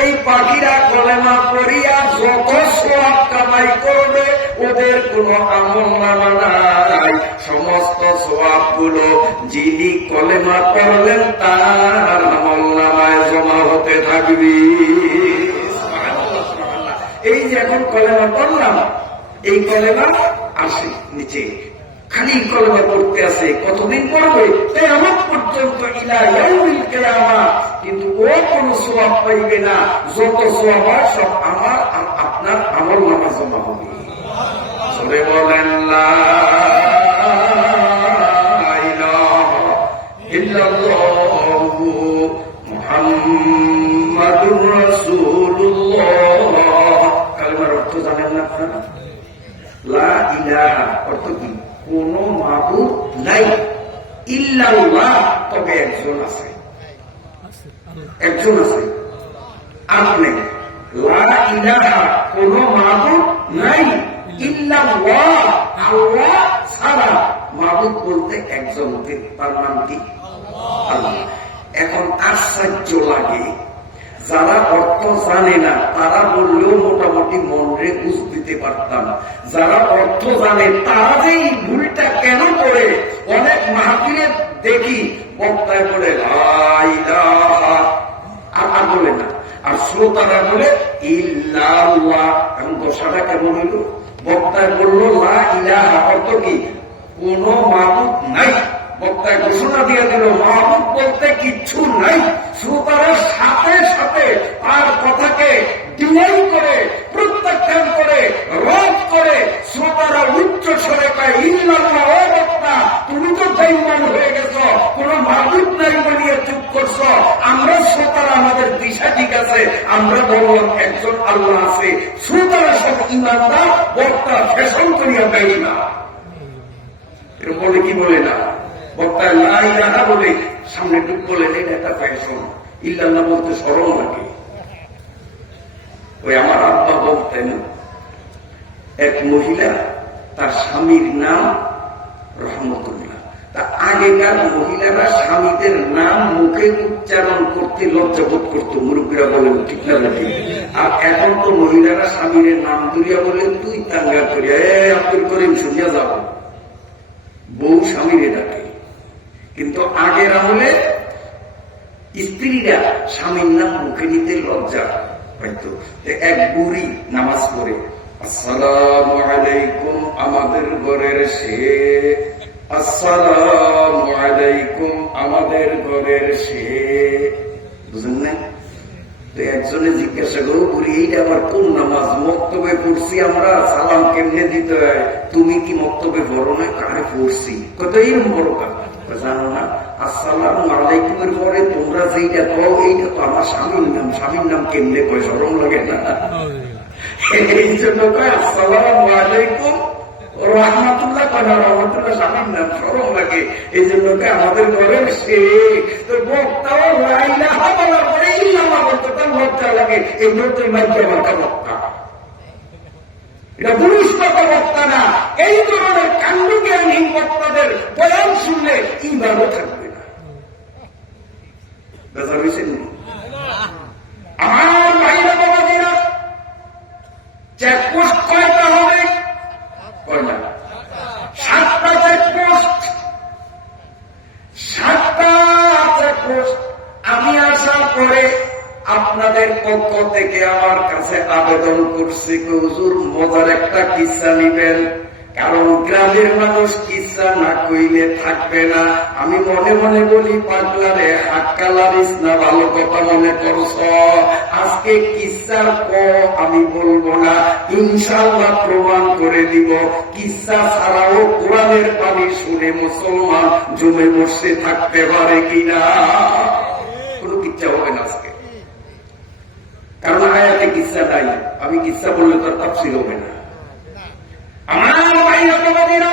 এই পাখিরা কলেমা পড়িয়া যত সওয়াব কামাই করবে ওদের কোনো আমলনামা নাই। সমস্ত সওয়াব গুলো যিনি কলেমা পড়লেন তার আমলনামায় জমা হতে থাকবে। এই যে এখন কলেমা পড়লাম, এই কলেমা আসে নিচে, খালি কলেমা পড়তে আছে, কতদিন পড়বে? কিয়ামত পর্যন্ত, ইলা ইয়াউমিল কিয়ামা। কিন্তু ও কোন সওয়াব পাইবে না, যত সওয়াব হয় সব আমার আর আপনার আমলনামা জমা হবে। চলে বলেন লা ইলাহা ইল্লাল্লাহু মুহাম্মাদুর রাসূলুল্লাহ। কালেমার অর্থ জানেন না আপনারা? লা ইলাহা অর্থ কি? কোন মাবুদ নাই, ইল্লাল্লাহ তবে একজন আছে, একজন আছে, আপনি। লা ইলাহা কোন মাবুদ নাই, ইল্লাল্লাহ আল্লাহ ছাড়া। মাবুদ বলতে একজন, তার নাম কি? আল্লাহ। এখন আশ্চর্য লাগে, যারা অর্থ জানে না তারা বললেও মোটামুটি মনরে বুঝ দিতে পারতাম। যারা অর্থ জানে তারা যে এই ভুলটা কেন করে, অনেক মাহফিলে দেখি বক্তায় বলে লা ইলাহা, আর বলে না, আর শ্রোতারা বলে ইল্লাল্লাহ। এখন দশাটা কেমন হইল? বক্তায় বললো লা ইলাহা অর্থ কি? কোন মাবুদ নাই। বক্তায় ঘোষণা দিয়ে দিল মাবুদ বলতে কিচ্ছু নাই। শ্রোতারা সাথে সাথে তার কথাকে ডিনাই করে, প্রত্যাখ্যান করে, রদ করে, শ্রোতারা উচ্চ স্বরে কয় ইল্লাল্লাহ। ও বক্তা, তুমি তো বেঈমান হয়ে গেছ, কোন মাবুদ নাই বলিয়ে চুপ করছ। আমরা শ্রোতারা আমাদের দিশা ঠিক আছে, আমরা বললাম একজন আল্লাহ আছে। শ্রোতারা সব ইমানদার, বক্তা ফ্যাশন করিয়া দেয় না। এরকম বলে কি বলে না? বক্তা লা ইলাহা বলে সামনে টুক বলেন, এটা একটা ফ্যাশন। ইল্লাল্লাহ বলতে শরম লাগে। ওই আমার আব্বা বলতেন, এক মহিলা, তার স্বামীর নাম রহমতুল্লাহ। তা আগেকার মহিলারা স্বামীদের নাম মুখে উচ্চারণ করতে লজ্জাবোধ করতো, মুরব্বীরা বলেন, ঠিক না? আর এখন তো মহিলারা স্বামীর নাম ধরিয়া বলেন তুই তাঙ্গা করিয়া, আব্দুল করিম শুনিয়া যাব। বউ স্বামীরে ডাকে। কিন্তু আগের আমলে স্ত্রীরা স্বামীর নাম মুখে নিতে লজ্জা হয়তো। এক বুড়ি নামাজ পড়ে আসসালামু আলাইকুম আমাদের ঘরের সে, আসসালামু আলাইকুম আমাদের ঘরের সে, বুঝলেন না? তো একজনে জিজ্ঞাসা করো, বুড়ি এইটা আবার কোন নামাজ? মক্তবে পড়ছি আমরা, সালাম কেমনে দিতে হয়? তুমি কি মক্তবে পড়ো না? কারে পড়ছি? কত এইরকম বড় কথা জানো না? আসসালামু আলাইকুমের পরে তোমরা যেইটা কও এইটা তো আমার স্বামীর নাম। স্বামীর নাম কেমনে কয়? শরম লাগে না? এই জন্য কয় আসসালামু আলাইকুম রহমাতুল্লাহ, কয় না রহমাতুল্লাহ স্বামীর নাম, শরম লাগে। এই জন্য কয় আমাদের ঘরের সে। তো বক্তাও লা ইলাহা বলার পরে ইল্লাল্লাহ বলতে তার লজ্জা লাগে। এই জন্য মাইকে মাথা বক্তা, এটা পুরুষগত বক্তা না। এই ধরনের কাণ্ডজ্ঞানহীন বক্তাদের বয়ান শুনলে ইমানও থাকবে না। বেজার হয়েছেন? আমার ভাইরা বাবাজিরা, চেকপোস্ট কয়টা হবে? কয়টা? 7টা চেকপোস্ট। 7টা চেকপোস্ট। আমি আসার পরে আপনাদের পক্ষ থেকে আমার কাছে আবেদন করছি, হুজুর মজার একটা কিস্সা নিবেন, কারণ গ্রামের মানুষ কিস্সা না কইলে থাকবে না। আমি মনে মনে বলি, পাগলা রে হাক্কা লারিস না, ভালো কথা মনে করছ। আজকে কিস্সার আমি বলবো না, ইনশাআল্লাহ প্রমাণ করে দিব। কিস্সা ছাড়াও কোরআনের পানি শুনে মুসলমান জমে বসে থাকতে পারে কিনা? কোনো কিচ্ছা হবে না আজকে, কারণ আয়াতে কিস্সা নাই। আমি কিস্সা বললে তো তাফসীর হবে না। আমার ভাইরা বাবাজিরা,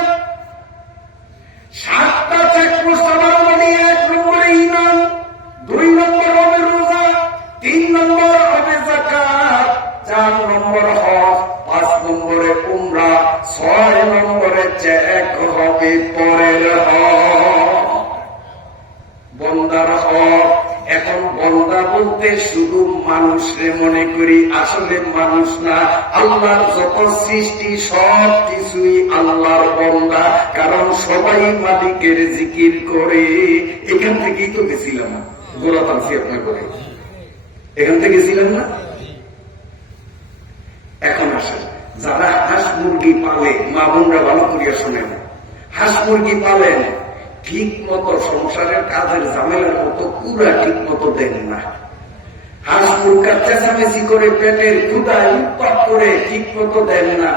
7টা চেকপোস্ট আমার মনে। 1 নম্বরে ঈমান, 2 নম্বর হবে রোজা, 3 নম্বর হবে যাকাত, 4 নম্বর হজ, 5 নম্বরে উমরা, 6 নম্বরে চেক হবে পরের হক, বন্দার হক। এখন বন্দা বলতে শুধু মানুষরে মনে করি, আসলে মানুষ না। আল্লাহর যত সৃষ্টি সব কিছুই আল্লাহর বন্দা, কারণ সবাই মালিকের জিকির করে। এখান থেকেই তো গেছিলাম, গোলা পাচ্ছি আপনার করে, এখান থেকে গেছিলাম না। এখন আসেন, যারা হাঁস মুরগি পালে, মা বোনরা ভালো করিয়া শোনেন, হাঁস মুরগি পালেন, ঠিক মতো সংসারের কাজের ঝামেলার মতো পুরা ঠিক মতো দেন না। হাঁস মুরগা চেঁচামেচি করে পেটের ক্ষুদায় উৎপাদ করে ঠিক মতো দেন না।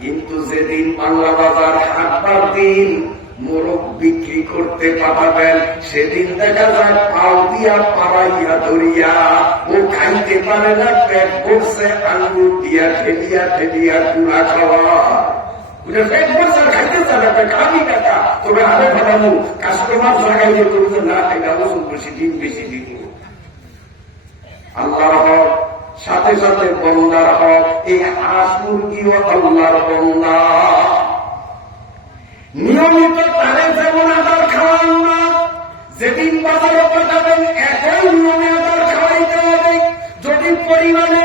কিন্তু যেদিন বাংলা বাজার হাটবার দিন মোরগ বিক্রি করতে পাঠাবেন, সেদিন দেখা যায় পাও দিয়া পাড়াইয়া ধরিয়া, ও খাইতে পারে না, পেট ভরছে আঙ্গুর দিয়া ঠেলিয়া ঠেলিয়া গুড়া খাওয়া। পেট ভরছে খাইতে চাবে, খাবি টাকা তবে আরে ভাবানো কাস্টমার জাগাইয়ে করবে না, এটা ওষুধ বেশি দিন বেশি দিন। আল্লাহর হক সাথে সাথে বন্দার হক। এই হাঁস মুরগিও আল্লাহর বন্দা। নিয়মিত তারে যেমন আদার খাওয়ান না, যেদিন বাজারে পাঠাবেন একই নিয়মে আদার খাওয়াইতে হবে। যদি পরিমাণে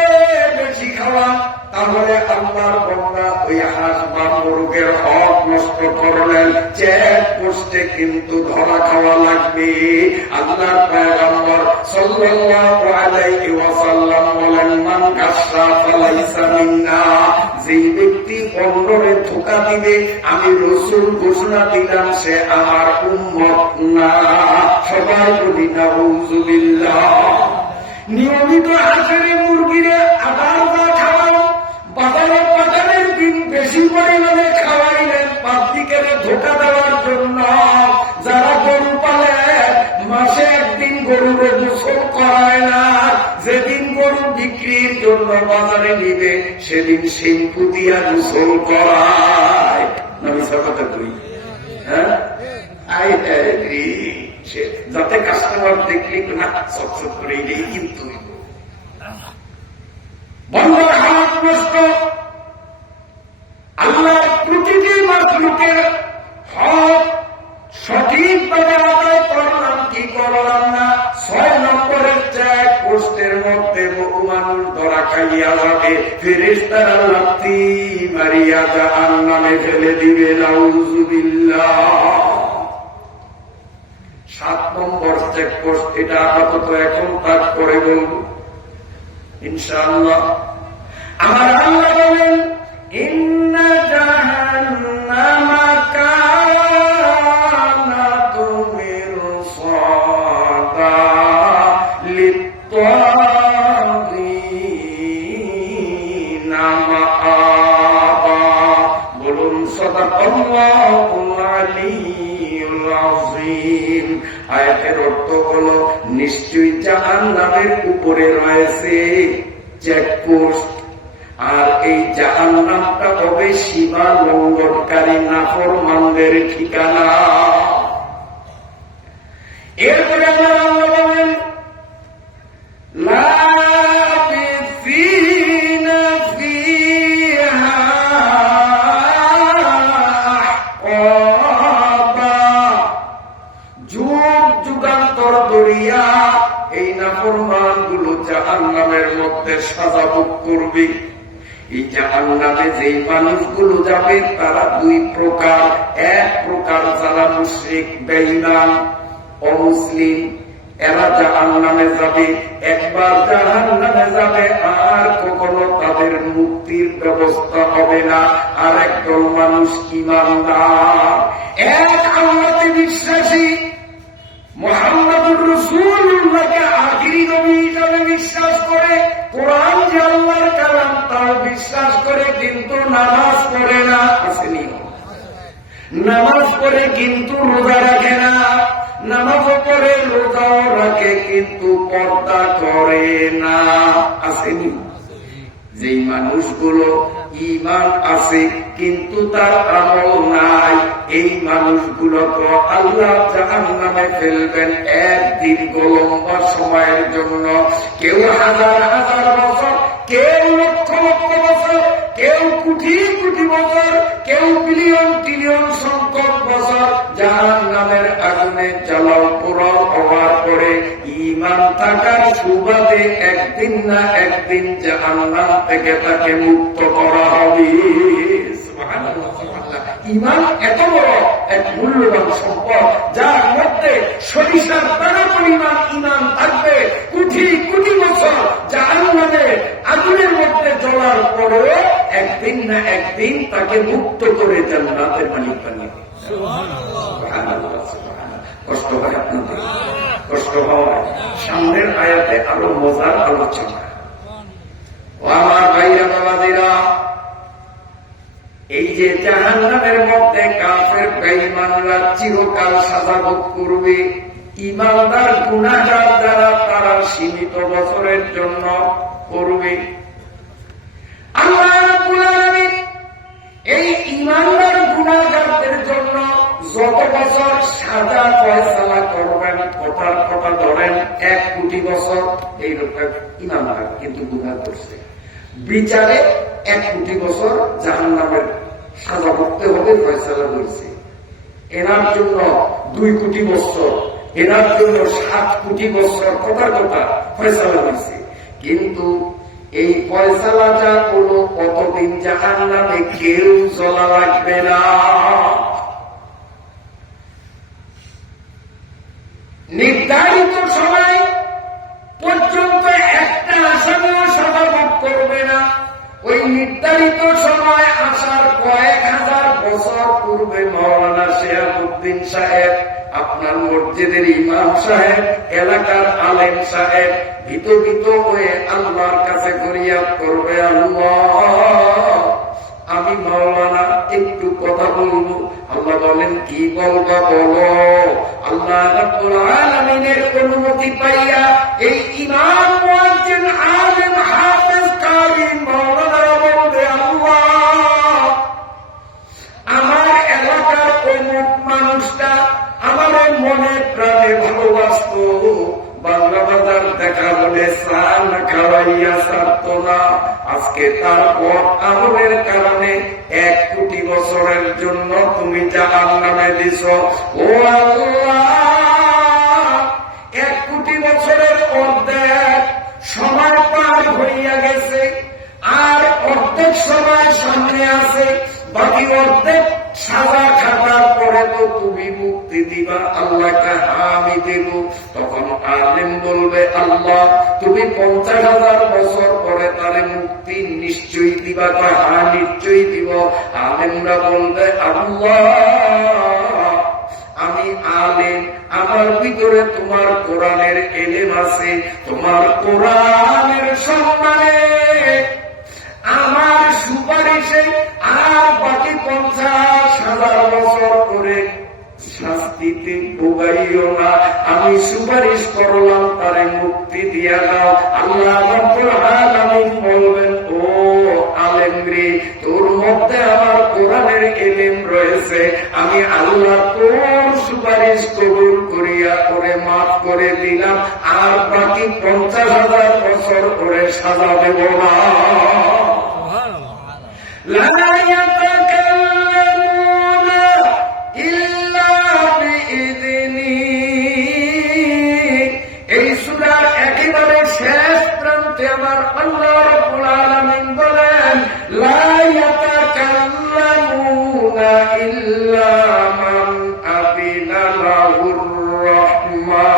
বেশি খাওয়া, তাহলে আল্লাহর বন্দা ওই হাঁস বা মুরগের হক নষ্ট করলেন, চেক পোস্টে কিন্তু ধরা খাওয়া লাগবে। আল্লাহর পয়গম্বর সাল্লাল্লাহু আলাইহি ওয়াসাল্লাম বলেন, মান কাশা ফালাইসা মিন্না, যেই ব্যক্তি অন্যরে ধোঁকা দিবে, আমি রাসূল ঘোষণা দিলাম সে আমার উম্মত না। সবাই বলি নাউযুবিল্লাহ। নিয়মিত হাঁসের মুরগিরে আবার যা খাওয়াও, বাজারে পাঠানোর দিন বেশি পরিমাণে খাওয়াইলেন পাবলিকের ধোঁকা দেওয়ার জন্য। যারা গরু পালে মাসে একদিন গরুর গোসল করায় না, যেদিন গরু বিক্রির জন্য বাজারে নিবে সেদিন শ্যাম্পু দিয়া গোসল করায়। নবী কথা কই, হ্যাঁ, যাতে কাস্টমার দেখলে না চকচক করে এই কিন্তু বন্ধর হাত নষ্ট। আল্লাহ প্রতিটি মাখলুকের হক সঠিকভাবে আদায় করলাম কি করলাম না। 6 নম্বরের চেক পোস্টের মধ্যে বহু মানুষ ধরা খাইয়া যাবে, ফেরেশতারা লাথি মারিয়া জাহান্নামে ফেলে দিবে। নাউযুবিল্লাহ। 7 নম্বর চেক পোস্ট, এটা আপাতত এখন পাঠ করে বলবো ইনশাআল্লাহ। আমার আল্লাহ বলেন, ইন্না জাহান্নামা কানাত মিরসাদা লিত্তাগিনা মাআবা। বলুন সাদাকাল্লাহুল আলিয়্যুল আযীম। আয়াতের অর্থ হলো, নিশ্চয়ই জাহান্নামের উপরে রয়েছে চেকপোস্ট, আর এই জাহান্নামটা হবে সীমা লঙ্ঘনকারী নাফরমানদের ঠিকানা। এরপরে আল্লাহ বলেন, লাবিসিনা ফিহা আহকাবা, যুগ যুগান্তর ধরিয়া এই নাফরমান গুলো জাহান্নামের মধ্যে সাজা ভোগ করবে। এই জাহান্নামে যেই মানুষগুলো যাবে তারা 2 প্রকার। এক প্রকার যারা মুশরিক বেঈমান অমুসলিম, এরা জাহান্নামে যাবে। একবার জাহান্নামে যাবে আর কখনো তাদের মুক্তির ব্যবস্থা হবে না। আর একদল মানুষ ঈমানদার, এক আল্লাহতে বিশ্বাসী, মুহাম্মদুর রাসূলুল্লাহকে আখিরি নবী হিসেবে বিশ্বাস করে, কোরআন যে আল্লাহর কালাম তাও বিশ্বাস করে, কিন্তু নামাজ পড়ে না। আসেনি? নামাজ পড়ে কিন্তু রোজা রাখে না, নামাজও পড়ে রোজাও রাখে কিন্তু পর্দা করে না। আসেনি? যেই মানুষগুলো ঈমান আছে কিন্তু তার আমল নাই, এই মানুষগুলো তো আল্লাহ জাহান্নামে ফেলবেন এক দীর্ঘ লম্বা সময়ের জন্য। কেউ হাজার হাজার বছর, কেউ লক্ষ লক্ষ বছর, কেউ কোটি কোটি বছর, কেউ বিলিয়ন ট্রিলিয়ন সংখ্যক বছর জাহান্নামের আগুনে জ্বালাও পোড়াও হওয়ার পরে ঈমান ইমান থাকার সুবাদে একদিন না একদিন জাহান্নাম থেকে তাকে মুক্ত করা হবে। ইমান এত বড় এক মূল্যবান সম্পদ, যার মধ্যে সরিষার দানা পরিমাণ ইমান থাকবে, কোটি কোটি বছর জাহান্নামে আগুনের মধ্যে জ্বলার পরেও একদিন না একদিন তাকে মুক্ত করে জান্নাতের মালিক বানিয়ে। কষ্ট হয় আপনাদের? কষ্ট হয়? সামনের আয়াতে আরো মজার আলোচনা। ও আমার ভাইরা বাবাজিরা, এই যে জাহান্নামের মধ্যে কাফের বেঈমানরা চিরকাল সাজা ভোগ করবে, ঈমানদার গুনাহগার যারা তারা সীমিত বছরের জন্য করবে। আল্লাহ রাব্বুল আলামিন এই ঈমানদার গুনাহগারদের জন্য যত বছর সাজা ফয়সালা করবেন, কথার কথা ধরেন 1 কোটি বছর, এইরকম ঈমানদার কিন্তু গুনাহ করছে, বিচারে 1 কোটি বছর জাহান্নামের সাজা ভুগতে হবে, ফয়সালা হয়েছে। এনার জন্য 2 কোটি বছর, এনার জন্য 7 কোটি বছর, কথার কথা ফয়সালা হয়েছে। কিন্তু এই ফয়সালাটা কোনো কতদিন জাহান্নামে কেউ জ্বলা লাগবে না। নির্ধারিত সময় পর্যন্ত একটা আসামিও সাজা ভোগ করবে না। ওই নির্ধারিত সময় আসার কয়েক হাজার বছর পূর্বে মাওলানা শিহাবুদ্দিন সাহেব, আপনার মসজিদের ইমাম সাহেব, এলাকার আলেম সাহেব ভীত হয়ে আল্লাহর কাছে ফরিয়াদ করবে, আল্লাহ আমি মাওলানা একটু কথা বলবো। আল্লাহ বলেন, কি বলবা বলো। আল্লাহ রাব্বুল আলামিনের অনুমতি পাইয়া এই ইমাম, মুয়াজ্জিন, আলেম, হাফেজ, কারি মাওলানা বলবে, আল্লাহ আমার এলাকার অমুক মানুষটা আমার মনে প্রাণে ভালোবাসতো, বাংলা বাজার দেখা বলে স্নান খাওয়াইয়া ছাড়ত না, আজকে তার পথ আমলের কারণে 1 কোটি বছরের জন্য তুমি জাহান্নামে দিছ। ও আল্লাহ, 1 কোটি বছরের অর্ধেক সময় পার হইয়া গেছে, আর অর্ধেক সময় সামনে আছে, বাকি অর্ধেক সাজা খাটার পরে তো তুমি মুক্তি দিবা। আল্লাহকে আমি দেব। তখন আলেম বলবে, আল্লাহ তুমি 50,000 বছর পরে তারে মুক্তি নিশ্চয়ই দিবা। হ্যাঁ নিশ্চয়ই দিব। আলেমরা বলবে, আল্লাহ আমি আলেম, আমার ভিতরে তোমার কোরআনের এলেম আছে, তোমার কোরআনের সম্মানে আমার সুপারিশে আর বাকি 50,000 বছর করে শাস্তিতে ভোগাইও না, আমি সুপারিশ করলাম তারে মুক্তি দিয়া দাও। আল্লাহ রাব্বুল আলামিন বলবেন, ও আলেম রে, তোর মধ্যে আমার কোরআনের এলেম রয়েছে, আমি আল্লাহ তোর সুপারিশ কবুল করিয়া করে মাফ করে দিলাম, আর বাকি 50,000 বছর করে সাজা দেব না। لا يتكلمون إلا بإذنه। এই সূরার একেবারে শেষ প্রান্তে আমার আল্লাহ রাব্বুল আলামিন বলেন, لا يتكلمون إلا من أذن له الرحمن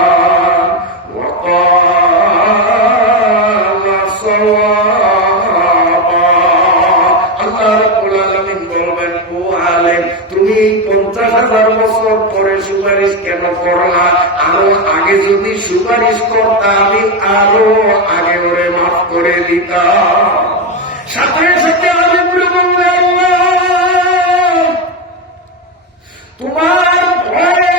وقال صوابا। তুমি 50,000 বছর পরে সুপারিশ কেন করলা? আরো আগে যদি সুপারিশ করতা আমি আরো আগে ওরে মাফ করে দিতাম। সাথে সাথে আমি বলবে, তোমার ভয়ে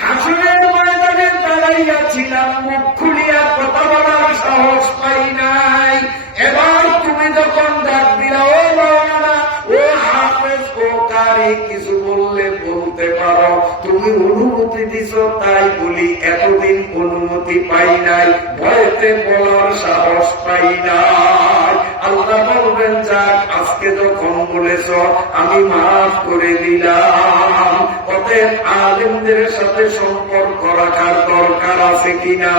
হাসরের ময়দানে দাঁড়াইয়াছিলাম, মুখ খুলিয়া কথা বলার সাহস পাই নাই। এবার তুমি যখন ডাক দিলা, ও মাওলানা, ও হাফেজ, ও কারি, কিছু বললে বলতে পারো, তুমি অনুমতি দিছ তাই বলি, এতদিন অনুমতি পাই নাই, ভয়েতে বলার সাহস পাই নাই। আল্লাহ বলবেন যাক আজকে যখন বলেছ আমি মাফ করে দিলাম। অতএব আলেমদের সাথে সম্পর্ক রাখার দরকার আছে কিনা?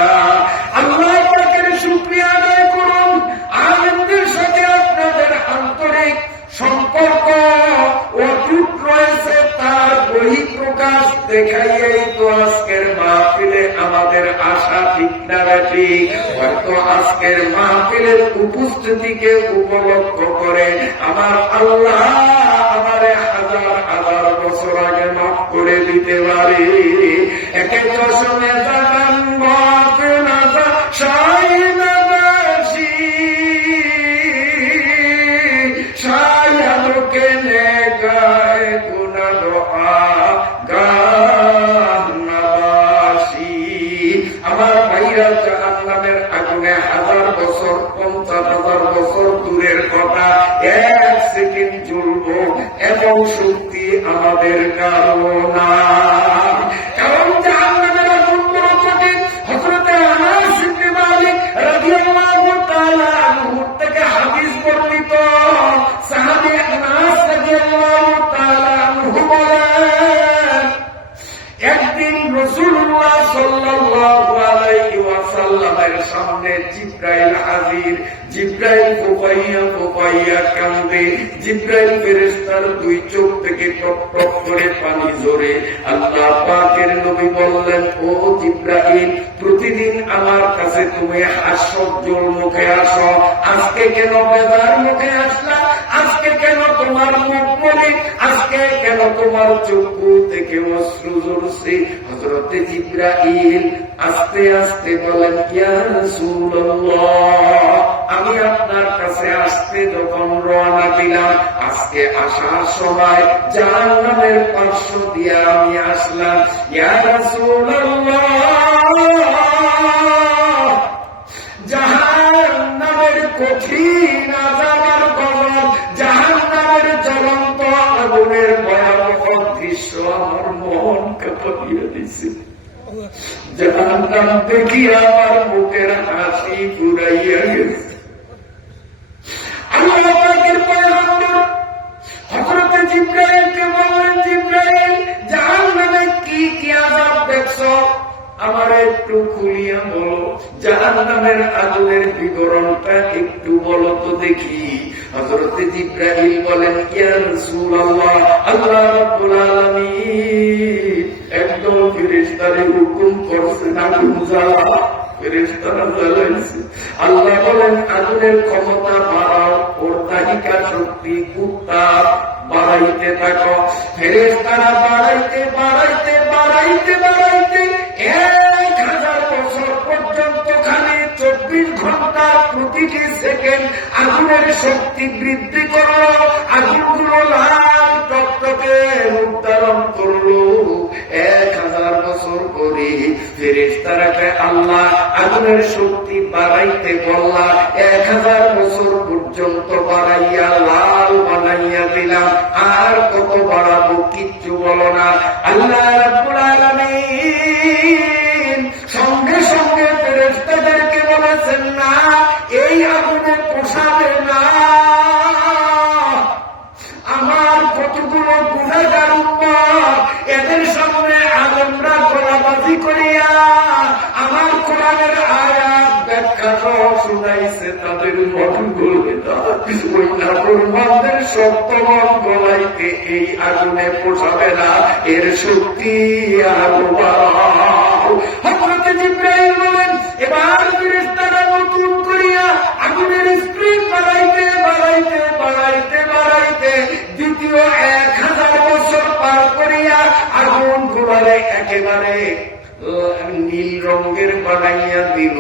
আল্লাহ পাকের শুকরিয়া আদায় করুন। আলেমদের সাথে আপনাদের আন্তরিক সম্পর্ক অটুট রয়েছে, তার বহিঃপ্রকাশ দেখাইয়াই তো আজকের মাহফিলে আমাদের আশা, ঠিক না ঠিক? হয়তো আজকের মাহফিলের উপস্থিতিকে উপলক্ষ করে আমার আল্লাহ আমারে হাজার হাজার বছর আগে মাফ করে দিতে পারে। একে দশমে যাবেন বাপনা সাইনাবাসী সায়ালোকে নে গায়ে গুনা দোয়া গানাবাসী। আমার ভাইরা জাহান্নামের আগুনে 1000 বছর 50,000 বছর দূরের কথা, 1 সেকেন্ড জ্বলব এবং শক্তি আমাদের কারো না। কারণ জাহান্নামের আগুন বড় কঠিন। হযরতে আনাস ইবনে মালিক রাদিয়াল্লাহু তাআলা আনহু থেকে হাদিস বর্ণিত। সাহাবী আনাস রাদিয়াল্লাহু তাআলা আনহু বলেন, একদিন রাসূলুল্লাহ সাল্লাল্লাহু আলাইহি ওয়াসাল্লামের সামনে জিবরাইল হাজির। জিবরাইল কোপাইয়া কান্দে। জিবরাইল ফেরেশতার 2 চোখ থেকে টপ টপ করে পানি ঝরে। আল্লাহ পাকের নবী বললেন, ও জিবরাইল, প্রতিদিন আমার কাছে তুমি হাস্যোজ্জ্বল মুখে আসো, আজকে কেন বেজার মুখে আসলা? আজকে কেন তোমার মুখ বলি? আজকে কেন তোমার চক্ষু থেকে অশ্রু ঝরছে? হযরতে জিবরাইল আস্তে আস্তে বলেন, ইয়া রাসূলুল্লাহ, আমি আপনার কাছে আসতে যখন রওনা দিলাম, আজকে আসার সময় জাহান্নামের পার্শ্ব দিয়ে আমি আসলাম। ইয়া রাসূলুল্লাহ, জাহান্নামের কঠিন আযাবের গজব, জাহান্নামের জ্বলন্ত আগুনের ভয়াবহ দৃশ্য আমার মন কাঁপিয়ে দিছে। জাহান্নাম দেখিয়া আমার বুকের হাসি ঘুরাইয়া গেছে। আল্লাহ পাকের পয়গম্বর হযরতে জিবরাইলকে বললেন, জিবরাইল, জাহান্নামে কি কি আযাব দেখছো? আমার একটু খুলিয়া বলো, জাহান্নামের আগুনের বিবরণটা একটু বলো তো দেখি। হযরতে জিবরাইল বলেন, ইয়া রাসূলুল্লাহ, আল্লাহ রাব্বুল আলামিন একদল ফেরেশতারে হুকুম করছেন আগুন জ্বালা। ফেরেশতারা জ্বালাইছে। আল্লাহ বলেন, আগুনের ক্ষমতা বাড়াও, ওর দাহিকা শক্তি উত্তাপ বাড়াইতে থাকো। ফেরেশতারা বাড়াইতে বাড়াইতে বাড়াইতে বাড়াইতে 1000 বছর পর্যন্ত খালি 24 ঘন্টার প্রতিটি সেকেন্ড আগুনের শক্তি বৃদ্ধি করলো। আগুনগুলো লাল টকটকে রূপ ধারণ করলো। 1000 বছর করে ফেরেশতারাকে আল্লাহ আগুনের শক্তি বাড়াইতে বললা। 1000 বছর পর্যন্ত বাড়াইয়া লাল বানাইয়া দিলাম। আর কত বাড়াবো কিচ্ছু বলো না। আল্লাহ রাব্বুল আলামিন সঙ্গে সঙ্গে ফেরেশতাদেরকে বলেছেন, না, এই আগুনে পোষাবে না। আমার কতগুলো গুনাহগার উম্মত, এদের সামনে আলেমরা গলাবাজি করিয়া আমার কোরআনের আয়াত ব্যাখ্যা শুনাইছে, তাদের মন গলে না। ওই নাফরমানদের সত্যমন গলাইতে এই আগুনে পোষাবে না, এর শক্তি আরো বাড়াও। হযরতে জিবরাইল বলেন, এবার ফেরেশতারা নতুন করিয়া আগুনের স্পিড বাড়াইতে বাড়াইতে বাড়াইতে বাড়াইতে দ্বিতীয় 1000 বছর পার করিয়া আগুন গুলারে একেবারে নীল রঙের বানাইয়া দিল।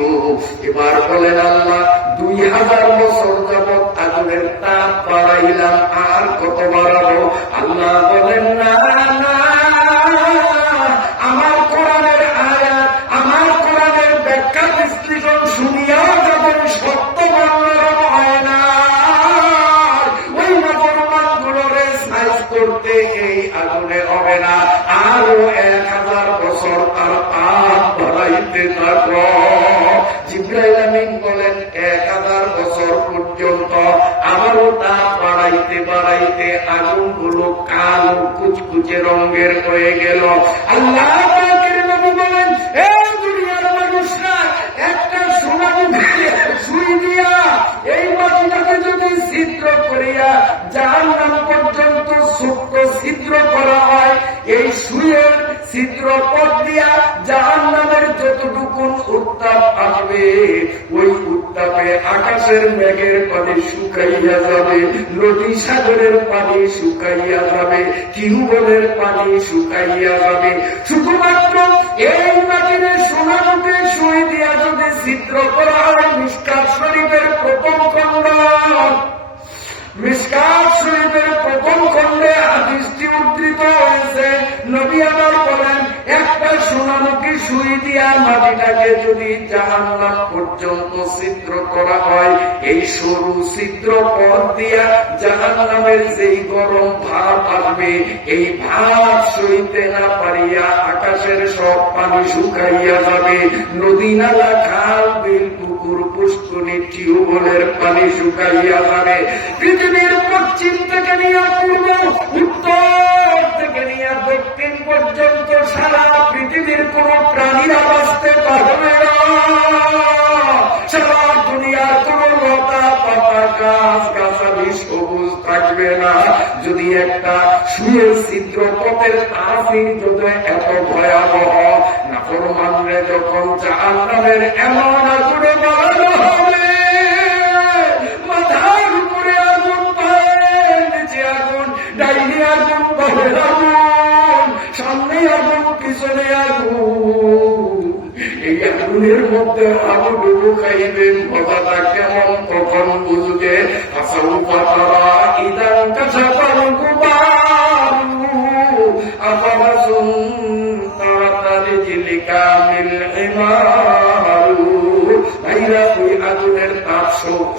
এবার বলেন, আল্লাহ 2000 বছর যাবৎ আগুনের তাপ বাড়াইলাম, আর কত বাড়াবো? আল্লাহ বলেন, না না, আমার কোরআনের আয়াত, আমার কোরআনের ব্যাখ্যা বিশ্লেষণ শুনিয়াও যখন সত্য বর্ণনা হয় না, ওই নাফরমান গুলোরে সাইজ করতে এই আগুনে হবে না। আরো 1000 বছর তার তাপ বাড়াইতে থাকো। জিবরাইল আমিন বলেন, 1000 বছর পর্যন্ত বাড়াইতে বাড়াইতে আগুনগুলো কালো কুচকুচে রঙের হয়ে গেল। আল্লাহ পাকের নবী বলেন, এ দুনিয়ার মানুষরা, একটা সোনা সুই দিয়া এই মাটিটাকে যদি ছিদ্র করিয়া জাহান্নাম পর্যন্ত ছোট্ট ছিদ্র করা হয়, এই সুইয়ের ছিদ্র পথ দিয়া জাহান্নামের যতটুকু উত্তাপ আসবে, ওই উত্তাপে আকাশের মেঘের পানি শুকাইয়া যাবে, নদী সাগরের পানি শুকাইয়া যাবে, টিউবওয়েলের পানি শুকাইয়া যাবে। শুধুমাত্র এই মাটির সোনামুখে সুই দিয়া যদি ছিদ্র করা হয়, মিশকাত শরীফের প্রথম খণ্ড, মিশকাত শরীফের প্রথম খণ্ডে হাদিসটি উদ্ধৃত হয়েছে। নবী আমার বলেন, একটা সোনামুখী সুই দিয়া মাটিটাকে যদি জাহান্নাম পর্যন্ত ছিদ্র করা হয়, এই সরু ছিদ্র পথ দিয়া জাহান্নামের যেই গরম ভাব আসবে, এই ভাব সইতে না পারিয়া আকাশের সব পানি শুকাইয়া যাবে, নদী নালা খাল বিল পুকুর পুষ্করণী টিউবওয়েলের পানি শুকাইয়া যাবে। পৃথিবীর পশ্চিম থেকে নিয়ে পূর্ব, উত্তর থেকে নিয়ে দক্ষিণ পর্যন্ত সারা পৃথিবীর কোন প্রাণীরা বাঁচতে পারবে না। সারা দুনিয়ার কোন লতা পাতা গাছ গাছালি সবুজ থাকবে না, যদি একটা সুয়ের ছিদ্র পথের তাসির যদি এত ভয়াবহ, নাফরমানরে যখন জাহান্নামের এমন আগুনে বাড়ানো হবে, মাথার উপরে আগুন, পায়ের নিচে আগুন, ডাইনি আগুন, বামের আগুন, সামনে আগুন, পিছনে আগুন, এই আগুনের মধ্যে আগুন ডুবু খাইবেন, কথাটা কেমন তখন বুঝবে। আসাউ পাতারা ইদান কাছা পালু কুবারু আপাবাসুন তারাতারি জিলিকা মিল ইমারু। ভাইরা, ওই আগুনের তাপ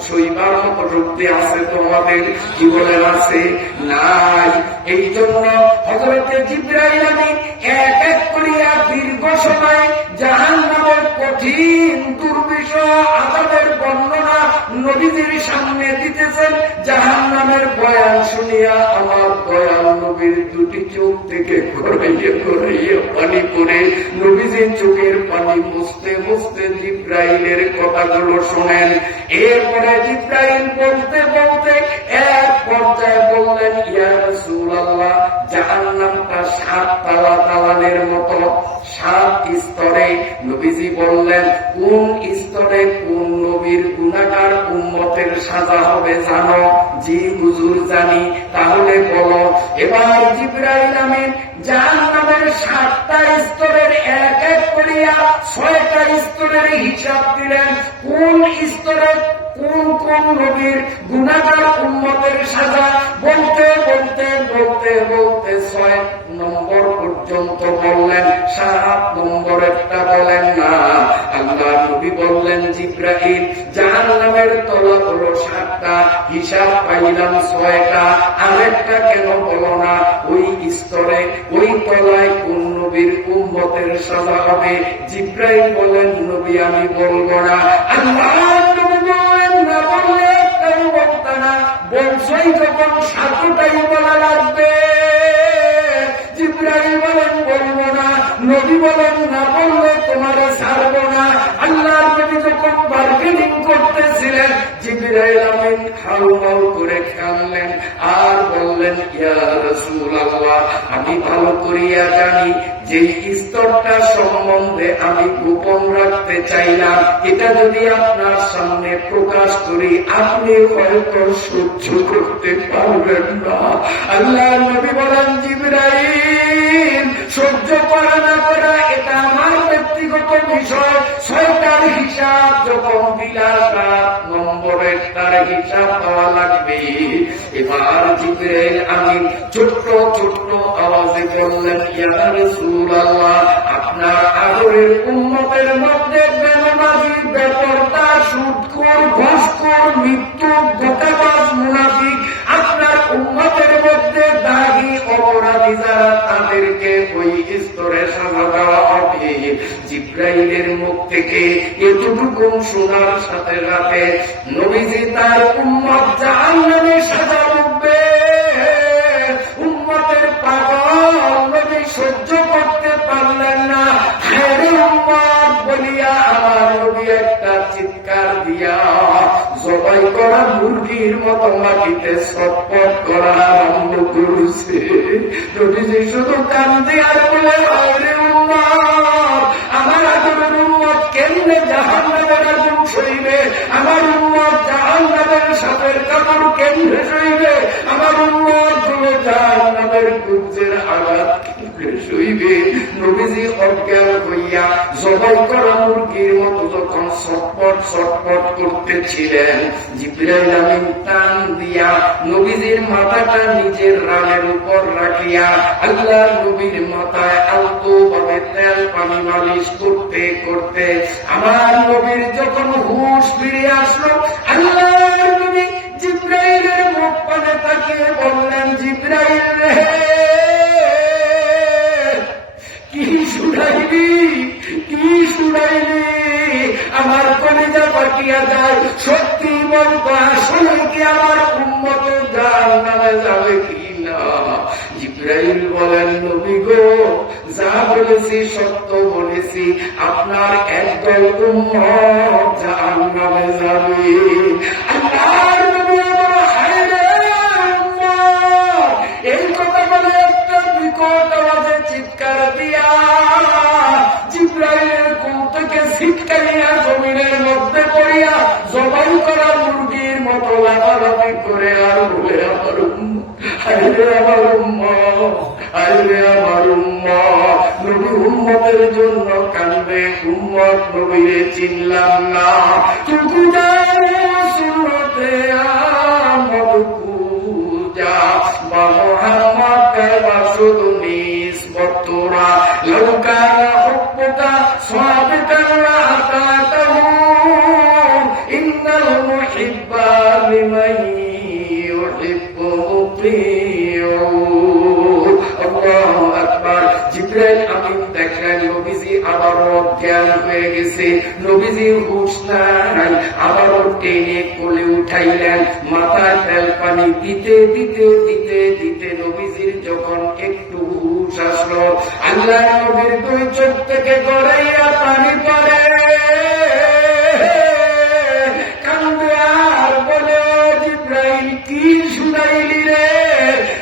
সইবার মতো শক্তি আছে তোমাদের জীবনের? আছে? নাই। এই জন্য হযরতে জিবরাইল আমিন এক এক করিয়া দীর্ঘ সময় জাহান্নামের কঠিন দুর্বিষহ আযাবের বর্ণনা নবীজির সামনে দিতেছেন। জাহান্নামের বয়ান শুনিয়া আমার দয়াল নবীর দুটি চোখ থেকে গড়াইয়া গড়াইয়া পানি পড়ে নবীজির চোখের পানি মুছতে মুছতে জিবরাইলের কথাগুলো শোনেন। এরপরে জিবরাইল বলতে বলতে এক পর্যায়ে বললেন, ইয়া রাসূলুল্লাহ, জাহান্নামটা 7 তালা দালানের মতো, 7 স্তরে। নবীজি বললেন, কোন স্তরে কোন নবীর গুনাহগার উম্মতের সাজা হবে জানো? জি হুজুর জানি। তাহলে বলো। এবার জিবরাইল আমিন জাহান্নামের 7টা স্তরের এক এক করিয়া 6টা স্তরের হিসাব দিলেন। কোন স্তরে কোন কোন নবীর গুনাহগার উম্মতের সাজা বলতে বলতে বলতে বলতে 6 নম্বর পর্যন্ত বললেন। 7 নম্বরেরটা বলেন না। আল্লাহ নবী বললেন, জিবরাইল, জাহান্নামের তলা হলো 7টা, হিসাব পাইলাম 6টা, আরেকটা কেন বলো না? ওই স্তরে ওই তলায় কোন নবীর উম্মতের সাজা হবে? জিবরাইল বলেন, নবী আমি বলবো না। আল্লাহ নবী বলেন, না বললে একটাও বলতে না, বলছই যখন 7টাই বলা লাগবে। জিবরাইল বলেন, বলবো না। নবী বলেন, না বললে তোমারে ছাড়বো না। আল্লাহ নবী যখন বার্গেনিং করতেছিলেন, জিবরাইল আমিন হাউমাউ করে কাঁদলেন আর বললেন, ইয়া রাসূলুল্লাহ, আমি ভালো করিয়া জানি যে স্তরটা সম্বন্ধে আমি গোপন রাখতে চাইলাম, এটা যদি আপনার সামনে প্রকাশ করি আপনি হয়তো সহ্য করতে পারবেন না। আল্লাহ নবী বলেন, জিবরাইল, সহ্য করা না করা এটা আমার ব্যক্তিগত বিষয়। 6টার হিসাব যখন দিলা, 7 নম্বরের তার হিসাব দেওয়া লাগবে। এবার জিবরাইল আমিন ছোট্ট ছোট্ট আওয়াজে বললেন, ইয়া রাসূলুল্লাহ, আপনার আদরের উম্মতের মধ্যে বেনামাজি, বেপরদা, সুদখোর, ঘুষখোর, মৃত্যুক, ধোঁকাবাজ, মুনাফিক, আপনার উম্মতের মধ্যে দাগী অপরাধী যারা, তাদেরকে ওই স্তরে সাজা দেওয়া হবে। জিবরাইলের মুখ থেকে এতটুকু শোনার সাথে সাথে নবীজি তার উম্মত জাহান্নামে সাজা উঠবে মুরগির মতো মাটিতে ছটফট করা আরম্ভ করেছে। নবীজি শুধু কান্দে আর বলে, আরে উম্মত, আমার আদরের উম্মত কেমনে জাহান্নামের আগুন সইবে? আমার উম্মত জাহান্নামের সাপের কামড় কেমনে সইবে? আমার উম্মত গুলো জাহান্নামের কুঞ্জের আঘাত কেমনে সইবে? নবীজি অজ্ঞান হইয়া জবাই করা মুরগির মতো যখন ছটফট ছটফট করতেছিলেন, জিবরাইল আমিন টান দিয়া নবীজির মাথাটা নিজের রানের উপর রাখিয়া আল্লাহর নবীর মাথায় আলতো ভাবে তেল পানি মালিশ করতে করতে আমার নবীর যখন হুঁশ ফিরে আসলো, আল্লাহর নবী জিবরাইলের মুখ পানে তাকিয়ে বললেন, জিবরাইল রে, কি শুনাইলি, কি শুনাইলি? আমার কলিজা পাকিয়া যায়। সত্যি বলতো, আসলে কি আমার উম্মত জাহান্নামে যাবে কিনা? জিবরাইল বলেন, নবী গো, যা বলেছি সত্য বলেছি, আপনার একদল উম্মত জাহান্নামে যাবে। আল্লাহর নবী আমার হায়রে উম্মত, এই কথা বলে একটা বিকট আওয়াজে চিৎকার দিয়া জিবরাইলের কোল থেকে ছিটকাইয়া জমিনের মধ্যে পড়িয়া জবাই করা মুরগির মতো লাফালাফি করে আর বলে, আমার উম্মত, হায়রে আমার উম্মত, হায়রে আমার উম্মত। নবী উম্মতের জন্য কান্দে, উম্মত নবীরে চিনলাম না। তুকু সুন্নতে আমদ পূজা বা মোহাম্মদ কাবা শুধু নিসবতরা লৌকানা হুব্বুকা সাবিকান আতাতাহু ইন্নাল মুহিব্বা লিমান ইউহিব্বু মুতিউ। আল্লাহু আকবার। জিবরাইল আমিন দেখলেন নবীজি আবারও অজ্ঞান হয়ে গেছে, নবীজি হুঁশ নাই। আবারও টেনে কোলে উঠাইলেন, মাথায় তেল পানি দিতে দিতে দিতে দিতে নবীজির যখন একটু হুঁশ আসলো, আল্লাহ নবীর দুই চোখ থেকে গড়াইয়া পানি পড়ে, কান্দে আর বলে, জিবরাইল কি শুনাইলি রে?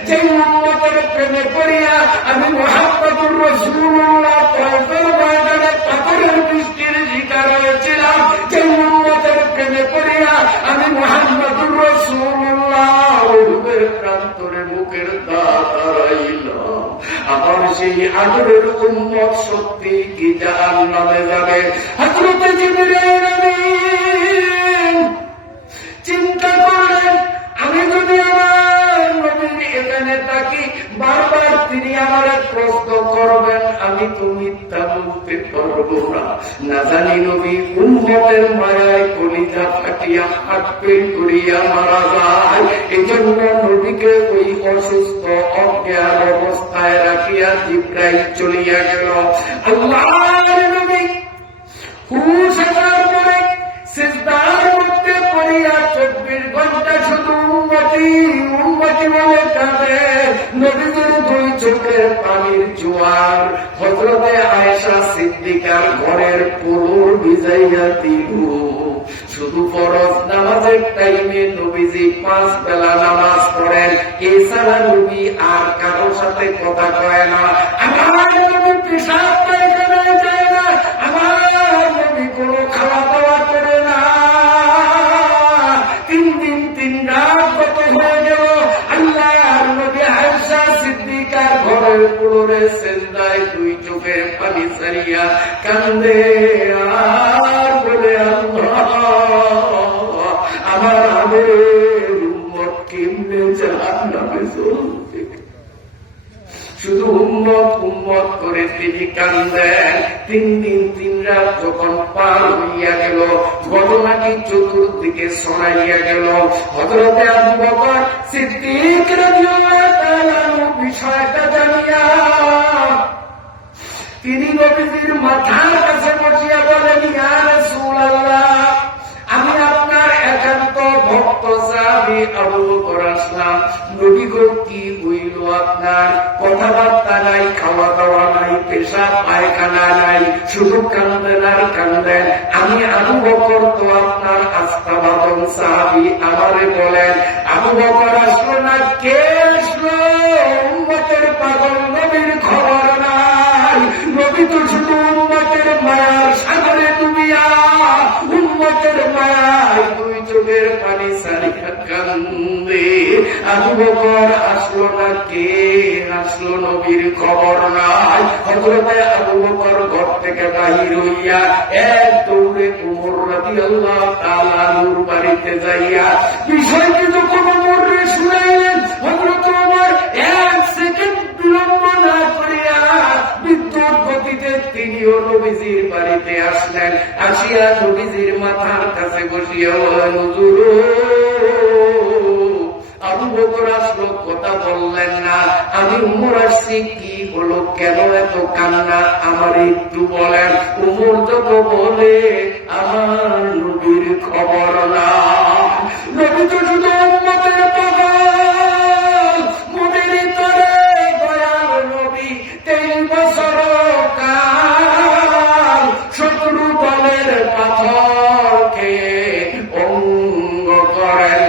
যে উম্মতের প্রেমে পড়িয়া আমি মুহাম্মদুর রাসূলুল্লাহ তওফের ময়দানে পাথরের বৃষ্টির শিকার হয়েছিলাম, যে উম্মতের প্রেমে পড়িয়া আমি মুহাম্মদুর রাসূলুল্লাহ রূপের প্রান্তরে মুখের দাঁত হারাইলাম, আমার সেই আদরের উম্মত সত্যি কি জাহান্নামে যাবে? হযরত জিবরাইল আমিন চিন্তা করলেন, আমি যদি আমার নবীর এখানে থাকি, বারবার তিনি আমার প্রশ্ন করবেন, আমি তো মিথ্যা বলতে পারবো না। না জানি নবী উম্মতের মায়ায় কলিজা ফাটিয়া হাত পেল করিয়া মারা যায়। এই জন্য নবীকে ওই অসুস্থ অজ্ঞান অবস্থায় রাখিয়া জিবরাইল চলিয়া গেল। আল্লাহর নবী হুঁশ আসার পরে সিজদার মধ্যে পড়িয়া 24 ঘন্টা শুধু উম্মতি উম্মতি বলে কাঁদে। নবীজির দুই চোখের পানির জোয়ার হযরতে আয়েশা সিদ্দিকার ঘরের পুরুর ভিজাইয়া দিল। শুধু ফরজ নামাজের টাইমে নবীজি 5 বেলা নামাজ পড়েন, এছাড়া নবী আর কারোর সাথে কথা কয় না। আমার নবী পেশাব পায়খানায় যায় না, আমার নবী কোনো খাওয়া দাওয়া করে না। 3 দিন 3 রাত গত হয়ে গেল, আল্লাহর নবী আয়েশা সিদ্দিকার ঘরের পুরোরে সেজদায় দুই চোখের পানি ছাড়িয়া কান্দে আর বলে, আল্লাহ আমার আদরের উম্মত কেমনে জাহান্নামে চলবে? শুধু উম্মত উম্মত করে তিনি কান্দেন। 3 দিন 3 রাত যখন পার হইয়া গেল, ঘটনাটি চতুর্দিকে ছড়াইয়া গেল। হযরতে আবু বকর সিদ্দিক রাদিয়াল্লাহু তাআলা বিষয়টা জানিয়া তিনি নবীজির মাথার কাছে বসিয়া বলেন, ইয়া রাসূলুল্লাহ, আমি আপনার একান্ত ভক্ত, সাহাবী আবু বকর আসলাম, নবী গো কি হইল আপনার? কথাবার্তা নাই, খাওয়া দাওয়া নাই, পেশাব পায়খানা নাই, শুধু কান্দেন আর কান্দেন। আমি আবু বকর তো আপনার আস্থাবাদন সাহাবী, আমারে বলেন আবু বকর আসলো না, কে আসলো? উম্মতের পাগল নবীর খবর নাই। নবী তো শুধু উম্মতের মায়ার সাগরে ডুবিয়া, উম্মতের মায়ায় দুই চোখের পানি সারিয়া কান্দে। আবু বকর আসলো না, কে আসলো? নবীর খবর নাই। হযরতে আবু বকর ঘর থেকে বাহির হইয়া এক দৌড়ে উমর রাদিয়াল্লাহু তাআলা নূর বাড়িতে যাইয়া বিষয়টি যখন উমরে শুনাইলেন, হযরত উমর এক সেকেন্ড বিলম্ব না করিয়া বিদ্যুৎ গতিতে তিনিও নবীজির বাড়িতে আসলেন। আসিয়া নবীজির মাথার কাছে বসিয়া বলেন, হুজুর আবু বকর আসলো, কথা বললেন না। আমি উমর আসছি, কি হলো, কেন এত কান্না, আমার একটু বলেন। উমর যত বলে আমার নবীর খবর না। নবী তো শুধু উম্মতের পাগল, মনের ভিতরে দয়াল নবী 3 বছর কাল শত্রু দলের পাথরকে অঙ্গ করেন।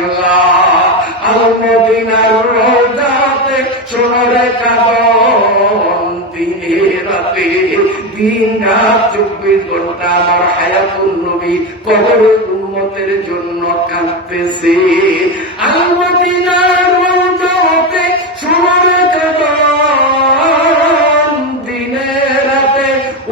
মদিনার রওজাতে সোনারে কাঁদন, দিনে রাতে, দিন রাত 24 ঘন্টা আমার হায়াতুন নবী কবরে উম্মতের জন্য কাঁদতেছে। আল মদিনার রওজাতে সোনারে কাঁদন, দিনে রাতে,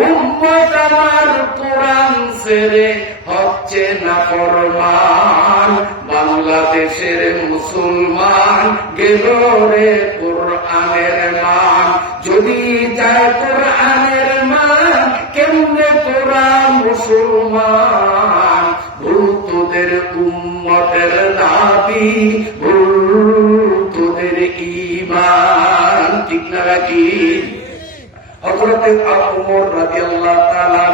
উম্মত আমার কোরআন ছেড়ে হচ্ছে না ফরমান। বাংলাদেশের মুসলমান গেল রে কোরআনের মান, যদি যায় কোরআনের মান, কেমনে তোরা মুসলমান? ভুল তোদের উম্মতের দাবি, ভুল তোদের ঈমান, ঠিক না নাকি? হযরতে ওমর রাদিয়াল্লাহু তাআলা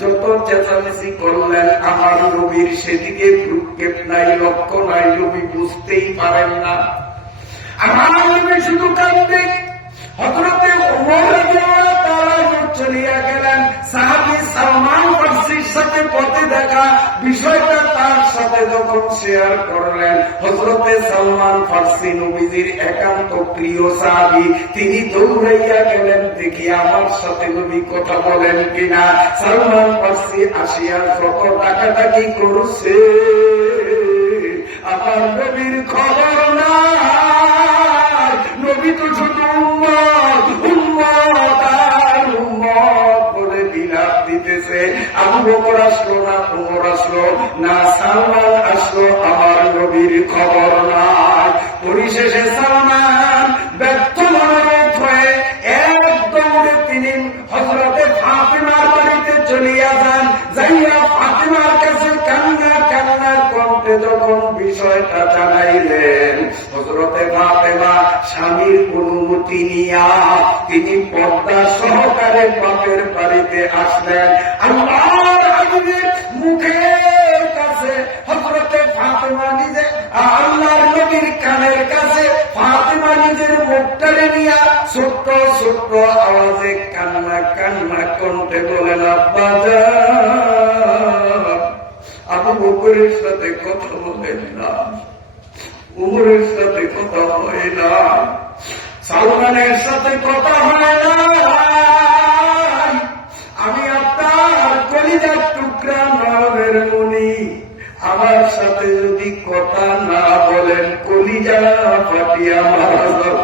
যত চেঁচামেচি করলেন, আমার নবীর সেদিকে ভ্রুক্ষেপ নাই, লক্ষ্য নাই, নবী বুঝতেই পারেন না। আমার নবী শুধু কাঁদবে। হযরতে ওমর রাদিয়াল্লাহু তাআলা চলিয়া গেলেন। সাহাবী সালমান ফারসির সাথে পথে দেখা বিষয়টা তার সাথে যখন শেয়ার করলেন, হযরতে সালমান ফারসি নবীজির একান্ত প্রিয় সাহাবী, তিনি দৌড়াইয়া গেলেন, দেখি আমার সাথে নবী কথা বলেন কিনা। সালমান ফারসি আসিয়া যত ডাকাডাকি করছে, আমার নবীর খবর নাই। নবী তো শুধু উম্মত উম্মত আর উম্মত বলে বিলাপ দিতেছে। আবু বকর আসলো না, উমর আসলো না, সালমান আসলো, আমার নবীর খবর নাই। পরিশেষে সালমান ব্যর্থ মনোরথ হয়ে এক দৌড়ে তিনি হযরতে ফাতিমার বাড়িতে চলিয়া যান। যাইয়া ফাতিমার কাছে কান্না কান্না করতে যখন বিষয়টা জানাইলেন, হযরতে ফাতিমা স্বামীর অনুমতি নিয়া তিনি পর্দা সহকারে বাপের বাড়িতে আসলেন। আল্লাহর হাবিবের মুখের কাছে হযরতে ফাতিমা নিজে, আল্লাহর নবীর কানের কাছে ফাতিমা নিজের মুখটারে নিয়া ছোট্ট ছোট্ট আওয়াজে কান্না কান্না কণ্ঠে বলেন, আব্বা যান, আবু বকরের সাথে কথা বলেন না, উমরের সাথে কথা হয় না, সালমানের সাথে কথা হয় না। আমি আপনার কলিজার টুকরা নয়নের মণি, আমার সাথে যদি কথা না বলেন কলিজা ফাটিয়া মারা যাব।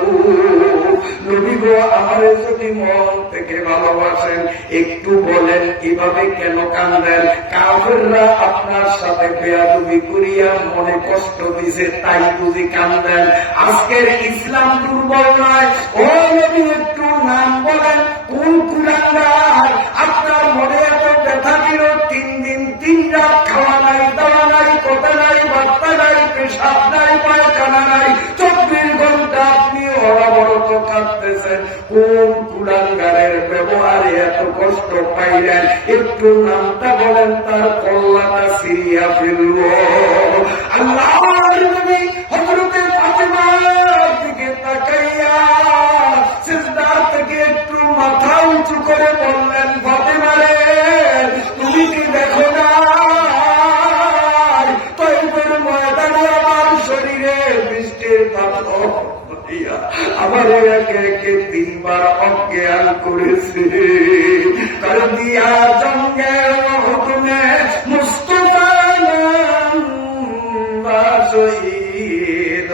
নবী গো, আমার যদি মন থেকে ভালোবাসেন একটু বলেন, এভাবে কেন কান্দেন? কাফেররা আপনার সাথে বেয়াদবি করিয়া মনে কষ্ট দিছে, তাই বুঝি কান্দেন? আজকের ইসলাম দুর্বল নয়। ও নবী, একটু নাম বলেন, কোন কুলাঙ্গার আপনার মনে এত ব্যথা দিল? 3 দিন 3 রাত খাওয়া নাই, দাওয়া নাই, কথা নাই, বার্তা নাই, পেশাব নাই, পায়খানা নাই, 24 ঘন্টা আপনি অনবরত কাঁদতেছেন। কোন কুলাঙ্গারের ব্যবহারে এত কষ্ট পাইলেন? একটু নামটা বলেন, তার কল্লাটা সিরিয়া ফেলব। আল্লাহর আবার একে একে 3 বার অজ্ঞান করেছে। कर दिया जंगे हुक्मे मुस्तफा शहीद,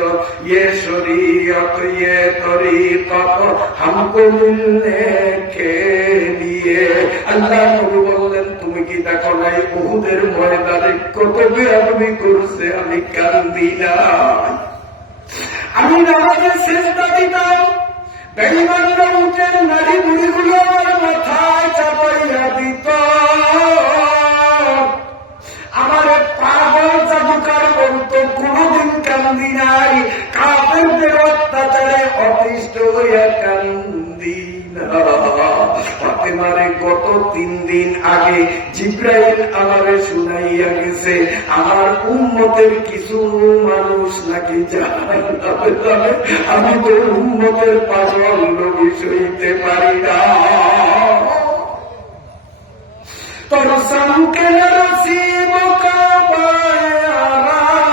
ये शरीयत ये तरीकत हमको मिलने के लिए। আল্লাহ নবী বললেন, তুমি কি দেখো নাই উহুদের ময়দানে কত বেয়াদবি করছে, আমি কান্দি না। আমি নামাজে সিজদা দিতাম, বেঈমানরা উঠে নারী বুড়িগুলো আমার মাথায় চাপাইয়া দিত। আমার পাগল জাদুকার বলতো কোনদিন কান্দি নাই, কাফেরদের অত্যাচারে অতিষ্ঠ হইয়া কান্দি না। ফাতেমারে গত 3 দিন আগে জিব্রাইল আমারে শুনাইয়া গেছে, আমার উম্মতের কিছু মানুষ নাকি জাহান্নামে যাবে। আমি তো উম্মতের পাগল নবী সইতে পারি না। তোর সামকে নসিব কা বায়াবি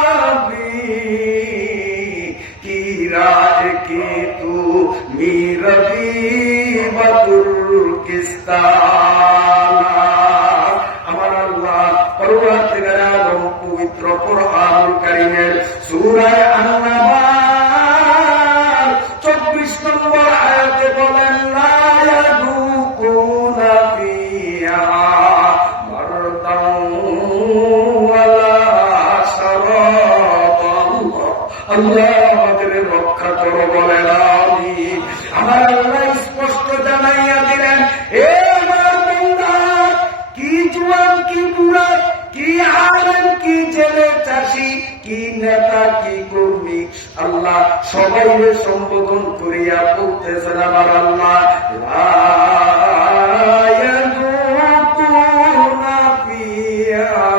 কি রাজ কি তু মিরবি বতুর্কিস্তান। আমার আল্লাহ পরবর্তীকার আলম পবিত্র কুরআনুল কারীমের সূরা আন-নাবা 24 নম্বর আয়াতে বলেন, লা ইয়াদুকুনা ফিহা মারদান ওয়ালা শারাবান। আল্লাহ আমাদের রক্ষা করো বলেন আমিন। আমার আল্লাহ স্পষ্ট জানাইয়া দিলেন, এ আমার বান্দা, কি জওয়ান কি বুড়া, কি আলেম কি জেলে চাষি, কি নেতা কি কর্মী, আল্লাহ সবাইকে সম্বোধন করিয়া বলতেছেন, আমার আল্লাহ লা ইয়াযুকুনা ফিহা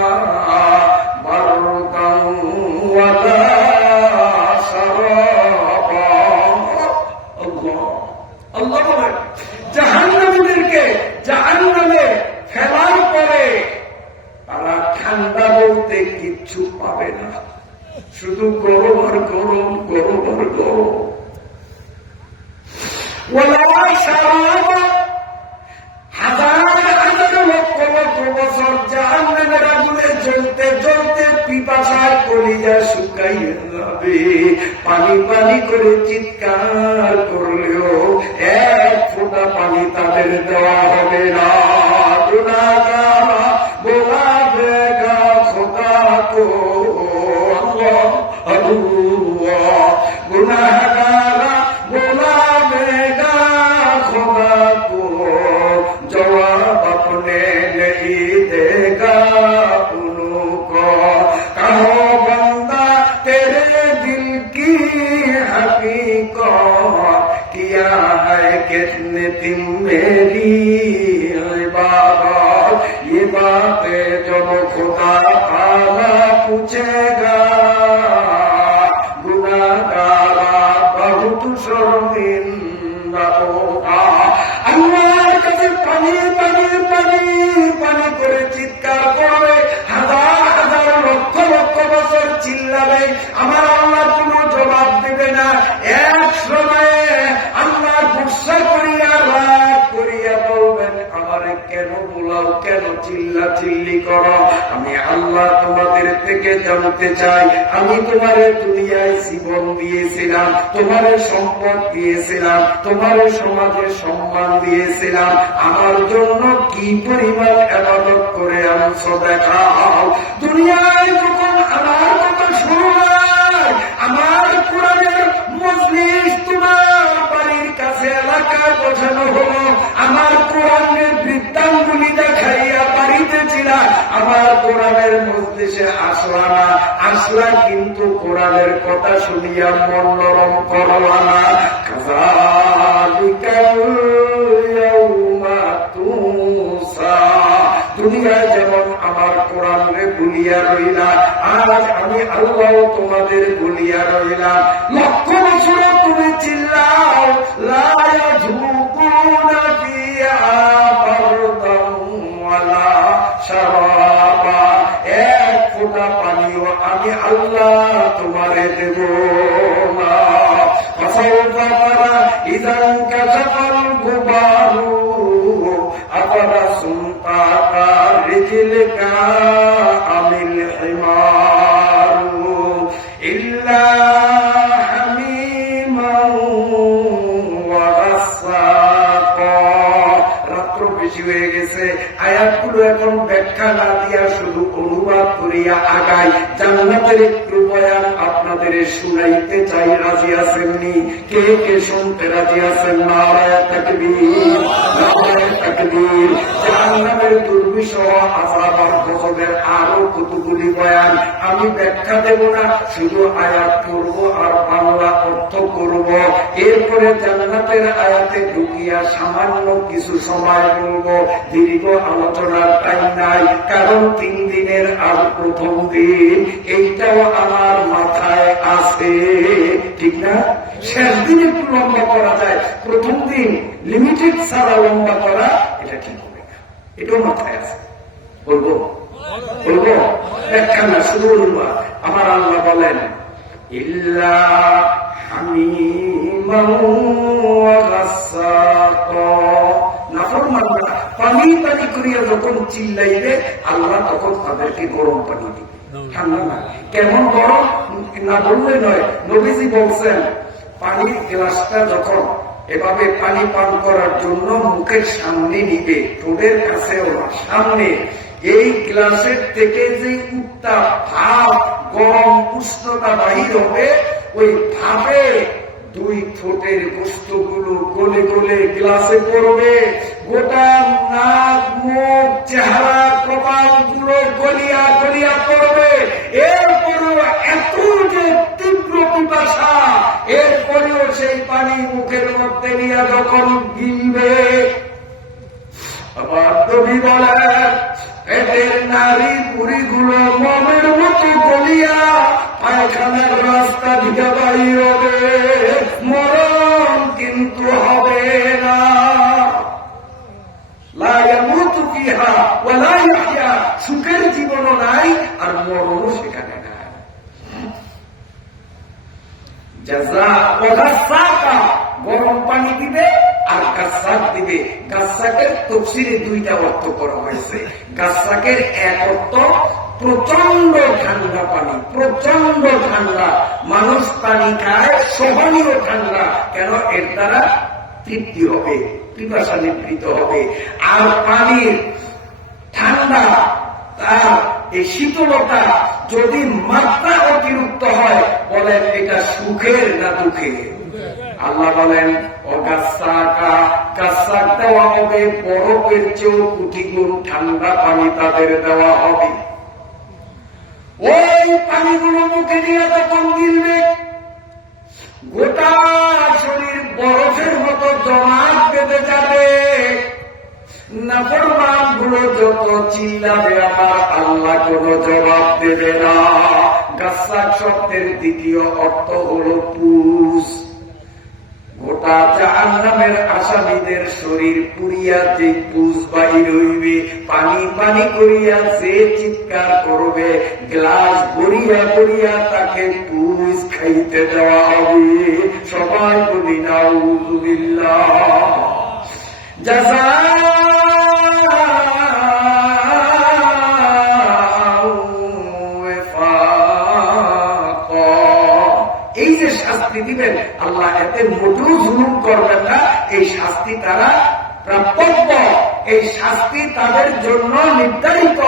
মারদান ওয়ালা শারাবান। আল্লাহ আল্লাহ বলেন, জাহান্নামীদেরকে জাহান্নামে ফেলার পরে তারা ঠান্ডা বলতে কিচ্ছু পাবে না, শুধু গরম আর গরম, গরম আর গরম। হাজার হাজার লক্ষ লক্ষ বছর জাহান্নামের আগুনে জ্বলতে জ্বলতে পিপাসায় কলিজা শুকাইয়া যাবে। পানি পানি করে চিৎকার করলেও এক ফোঁটা পানি তাদের দেওয়া হবে না। গুনাহগার बोला बेगा खुदा को अल्लाह अल्लाह, गुनाहगारा बोला बेगा खुदा को, जवाब अपने नहीं देगा उनको। कहो बंदा तेरे दिल की हकीकत, किया है कितने दिन मेरी इबादत। ये बातें जब खुदा ताला पूछेगा, गुनाहगारा बहुत शर्मिंदा होगा। আল্লাহর কাছে পানি পানি পানি পানি করে চিৎকার করবে, হাজার হাজার লক্ষ লক্ষ বছর চিল্লাবে, আমার আল্লাহ কোনো জবাব দেবে না। এক সময়ে আল্লাহ গুসা করিয়া রাগ করিয়া বলবেন, আমারে কেন বলাও, কেন চিল্লা চিল্লি করো? আমি আল্লাহ তোমাদের থেকে জানতে চাই, আমি তোমারে দুনিয়ায় জীবন দিয়েছিলাম, তোমারে সম্পদ দিয়েছিলাম, তোমারে সমাজে সম্মান দিয়েছিলাম, আমার জন্য কি পরিমাণ ইবাদত করে আনছো দেখাও। দুনিয়ায় যখন আমার কথা শুনলাম, আমার কোরআনের মজলিস তোমার বাড়ির কাছে এলাকায় বোঝানো হলো, আমার কোরআনের বৃত্তান্তগুলি দেখাইয়া বাড়িতে ছিলা, আমার কোরআনের মজলিসে আসলা না, আসলা কিন্তু কোরআনের কথা শুনিয়া মন নরম করলা না। কাযালিকাল ইয়াউমা তুসা, দুনিয়ায় যেমন আমার কোরআনে ভুলিয়া রইলা, আজ আমি আল্লাহ তোমাদের ভুলিয়া রইলাম। লক্ষ বছর তুমি চিল্লাও, লা ইয়াযুকুনা ফিহা বারদান ওয়ালা শারাবা, এক ফোঁটা পানিও আমি আল্লাহ তোমারে দেব না। ফাসাউফা তারা ইযা কাশাফাল গুবারু আফারাসুমতা রিজলিকা আমিল হিমারু ইল্লা হামিমান ওয়া গাসসাকা। রাত্র বেশি হয়ে গেছে, আয়াতগুলো এখন ব্যাখ্যা না দিয়া শুধু অনুবাদ করিয়া আগাই। জান্নাতের একটু বয়ান আপনাদের শুনাইতে চাই। রাজি আছেননি? কে কে শুনতে রাজি আছেন? নারায়ে তাকবীর, নারায়ে তাকবীর। জাহান্নামের দুর্বিষহ আযাব আর গজবের আরো কতগুলি বয়ান আমি ব্যাখ্যা দেব না, শুধু আয়াত পড়ব আর বাংলা অর্থ করব। এরপরে জান্নাতের আয়াতে ঢুকিয়া সামান্য কিছু সময় বলব। দীর্ঘ আলোচনার টাইম নাই, কারণ 3 দিনের আর প্রথম দিন, এইটাও আমার মাথায় আছে, ঠিক না? শেষ দিন একটু লম্বা করা যায়, প্রথম দিন লিমিটেড ছাড়া লম্বা করা এটা ঠিক হবে না, এটাও মাথায় আছে। বলবো বলবো ব্যাখ্যা না, শুধু অনুবাদ। আমার আল্লাহ বলেন ইল্লা হামিমান ওয়া গাসসাকা। নাফরমানরা পানি পানি করিয়া যখন চিল্লাইবে আল্লাহ তখন তাদেরকে গরম পানি দিবে, ঠান্ডা না। কেমন গরম না বললে নয়, নবীজি বলছেন পানির গ্লাসটা যখন এভাবে পানি পান করার জন্য মুখের সামনে নিবে, ঠোঁটের কাছেও না, সামনে, এই গ্লাসের থেকে যে উত্তাপ ভাব গরম উষ্ণতা বাহির হবে, ওই ভাবে 2 ঠোঁটের গোস্তগুলো গলে গলে গ্লাসে পড়বে, গোটা নাক মুখ চেহারা কপাল গুলো গলিয়া গলিয়া পড়বে। এরপরেও এত যে তীব্র পিপাসা, এরপরেও সেই পানি মুখের মধ্যে নিয়ে যখন গিলবে, আবার নবী বলেন পেটের নারী পুরী গুলো মমের মতো গলিয়া পায়খানার রাস্তা দিকে বাইর হবে, মরণ কিন্তু হবে না। লা ইয়ামুতু ফিহা ওয়া লা ইয়াহইয়া, সুখের জীবনও নাই আর মরণও সেখানে নাই। জাযা ওয়া গাসসাকা, গরম পানি দিবে আর গাসসাক দিবে। গাসসাকের তাফসীরে 2টা অর্থ করা হয়েছে। গাসসাকের এক অর্থ প্রচন্ড ঠান্ডা পানি, প্রচন্ড ঠান্ডা, মানুষ পানি খায় সহনীয় ঠান্ডা, কেন এর দ্বারা তৃপ্তি হবে, পিপাসা নিবৃত হবে। আর পানির ঠান্ডা, তার এই শীতলতা যদি মাত্রা অতিরিক্ত হয়, বলেন এটা সুখের না দুঃখের? আল্লাহ বলেন অগাসাকা, গাসাক দেওয়া হবে, বরফের চেয়েও কোটি গুণ ঠান্ডা পানি তাদের দেওয়া হবে। ওই পানিগুলো মুখে নিয়ে যখন গিলবে, গোটা শরীর বরফের মতো জমাট বেঁধে যাবে। নাফরমান গুলো যত চিল্লাবে আমার আল্লাহ কোন জবাব দেবে না। গাসসাক শব্দের দ্বিতীয় অর্থ হলো পুষ। গোটা জাহান্নামের আসামীদের শরীর পুড়িয়া যে পুষ বাহির হইবে, পানি পানি করিয়া যে চিৎকার করবে, গ্লাস ভরিয়া ভরিয়া তাকে পুষ খাইতে দেওয়া হবে। সবাই বলি নাউযুবিল্লাহ। এই যে শাস্তি দিবেন আল্লাহ, এতে মোটেও জুলুম করবেন না, এই শাস্তি তারা প্রাপ্য, এই শাস্তি তাদের জন্য নির্ধারিত।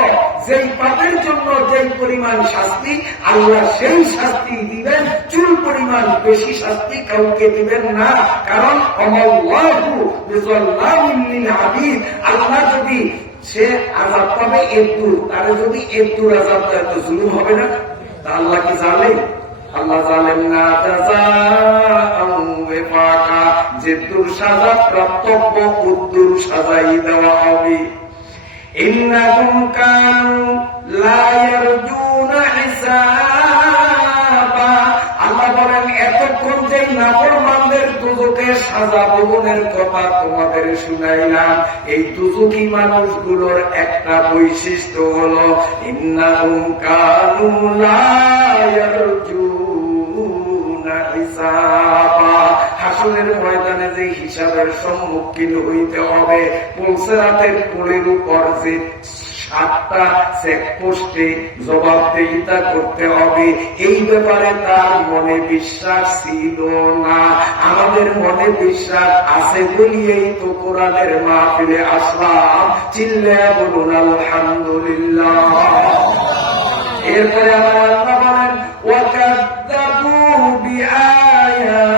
যেই পাপের জন্য যেই পরিমাণ শাস্তি, আল্লাহ সেই শাস্তি দিবেন, চুল পরিমাণ বেশি শাস্তি কাউকে দিবেন না। কারণ আল্লাহ যদি সে আযাব পাবে এদ্দুর, তারা যদি এদ্দুর আযাব দেয় তো জুলুম হবে না? তা আল্লাহ কি জালেম? আল্লাহ জালেম না। যে দুর সাজা প্রাপ্তব্য উদ্দুর সাজাই দেওয়া হবে। ইন্নাহুম কানু লা ইয়ারজুনা হিসাবা। আল্লাহ বলেন এতক্ষণ যে নাফরমানদের দুজকের সাজা ভোগের কথা তোমাদের শুনাইলাম, এই দুজকি মানুষগুলোর একটা বৈশিষ্ট্য হলো ইন্নাহুম কানু লা ইয়ারজুনা হিসাবা। হাসরের ময়দানে যে হিসাবের সম্মুখীন হইতে হবে, পুলসেরাতের কোলের উপর যে 7টা চেকপোস্টে জবাবদিহিতা করতে হবে, এই ব্যাপারে তার মনে বিশ্বাস ছিল না। আমাদের মনে বিশ্বাস আছে বলিয়েই তো কোরআনের মাহফিলে আসলাম। চিল্লায়া বলুন আলহামদুলিল্লাহ। এরপরে আমার আল্লাহ বলেন, ওয়াকাযযাবু বিআয়াতিনা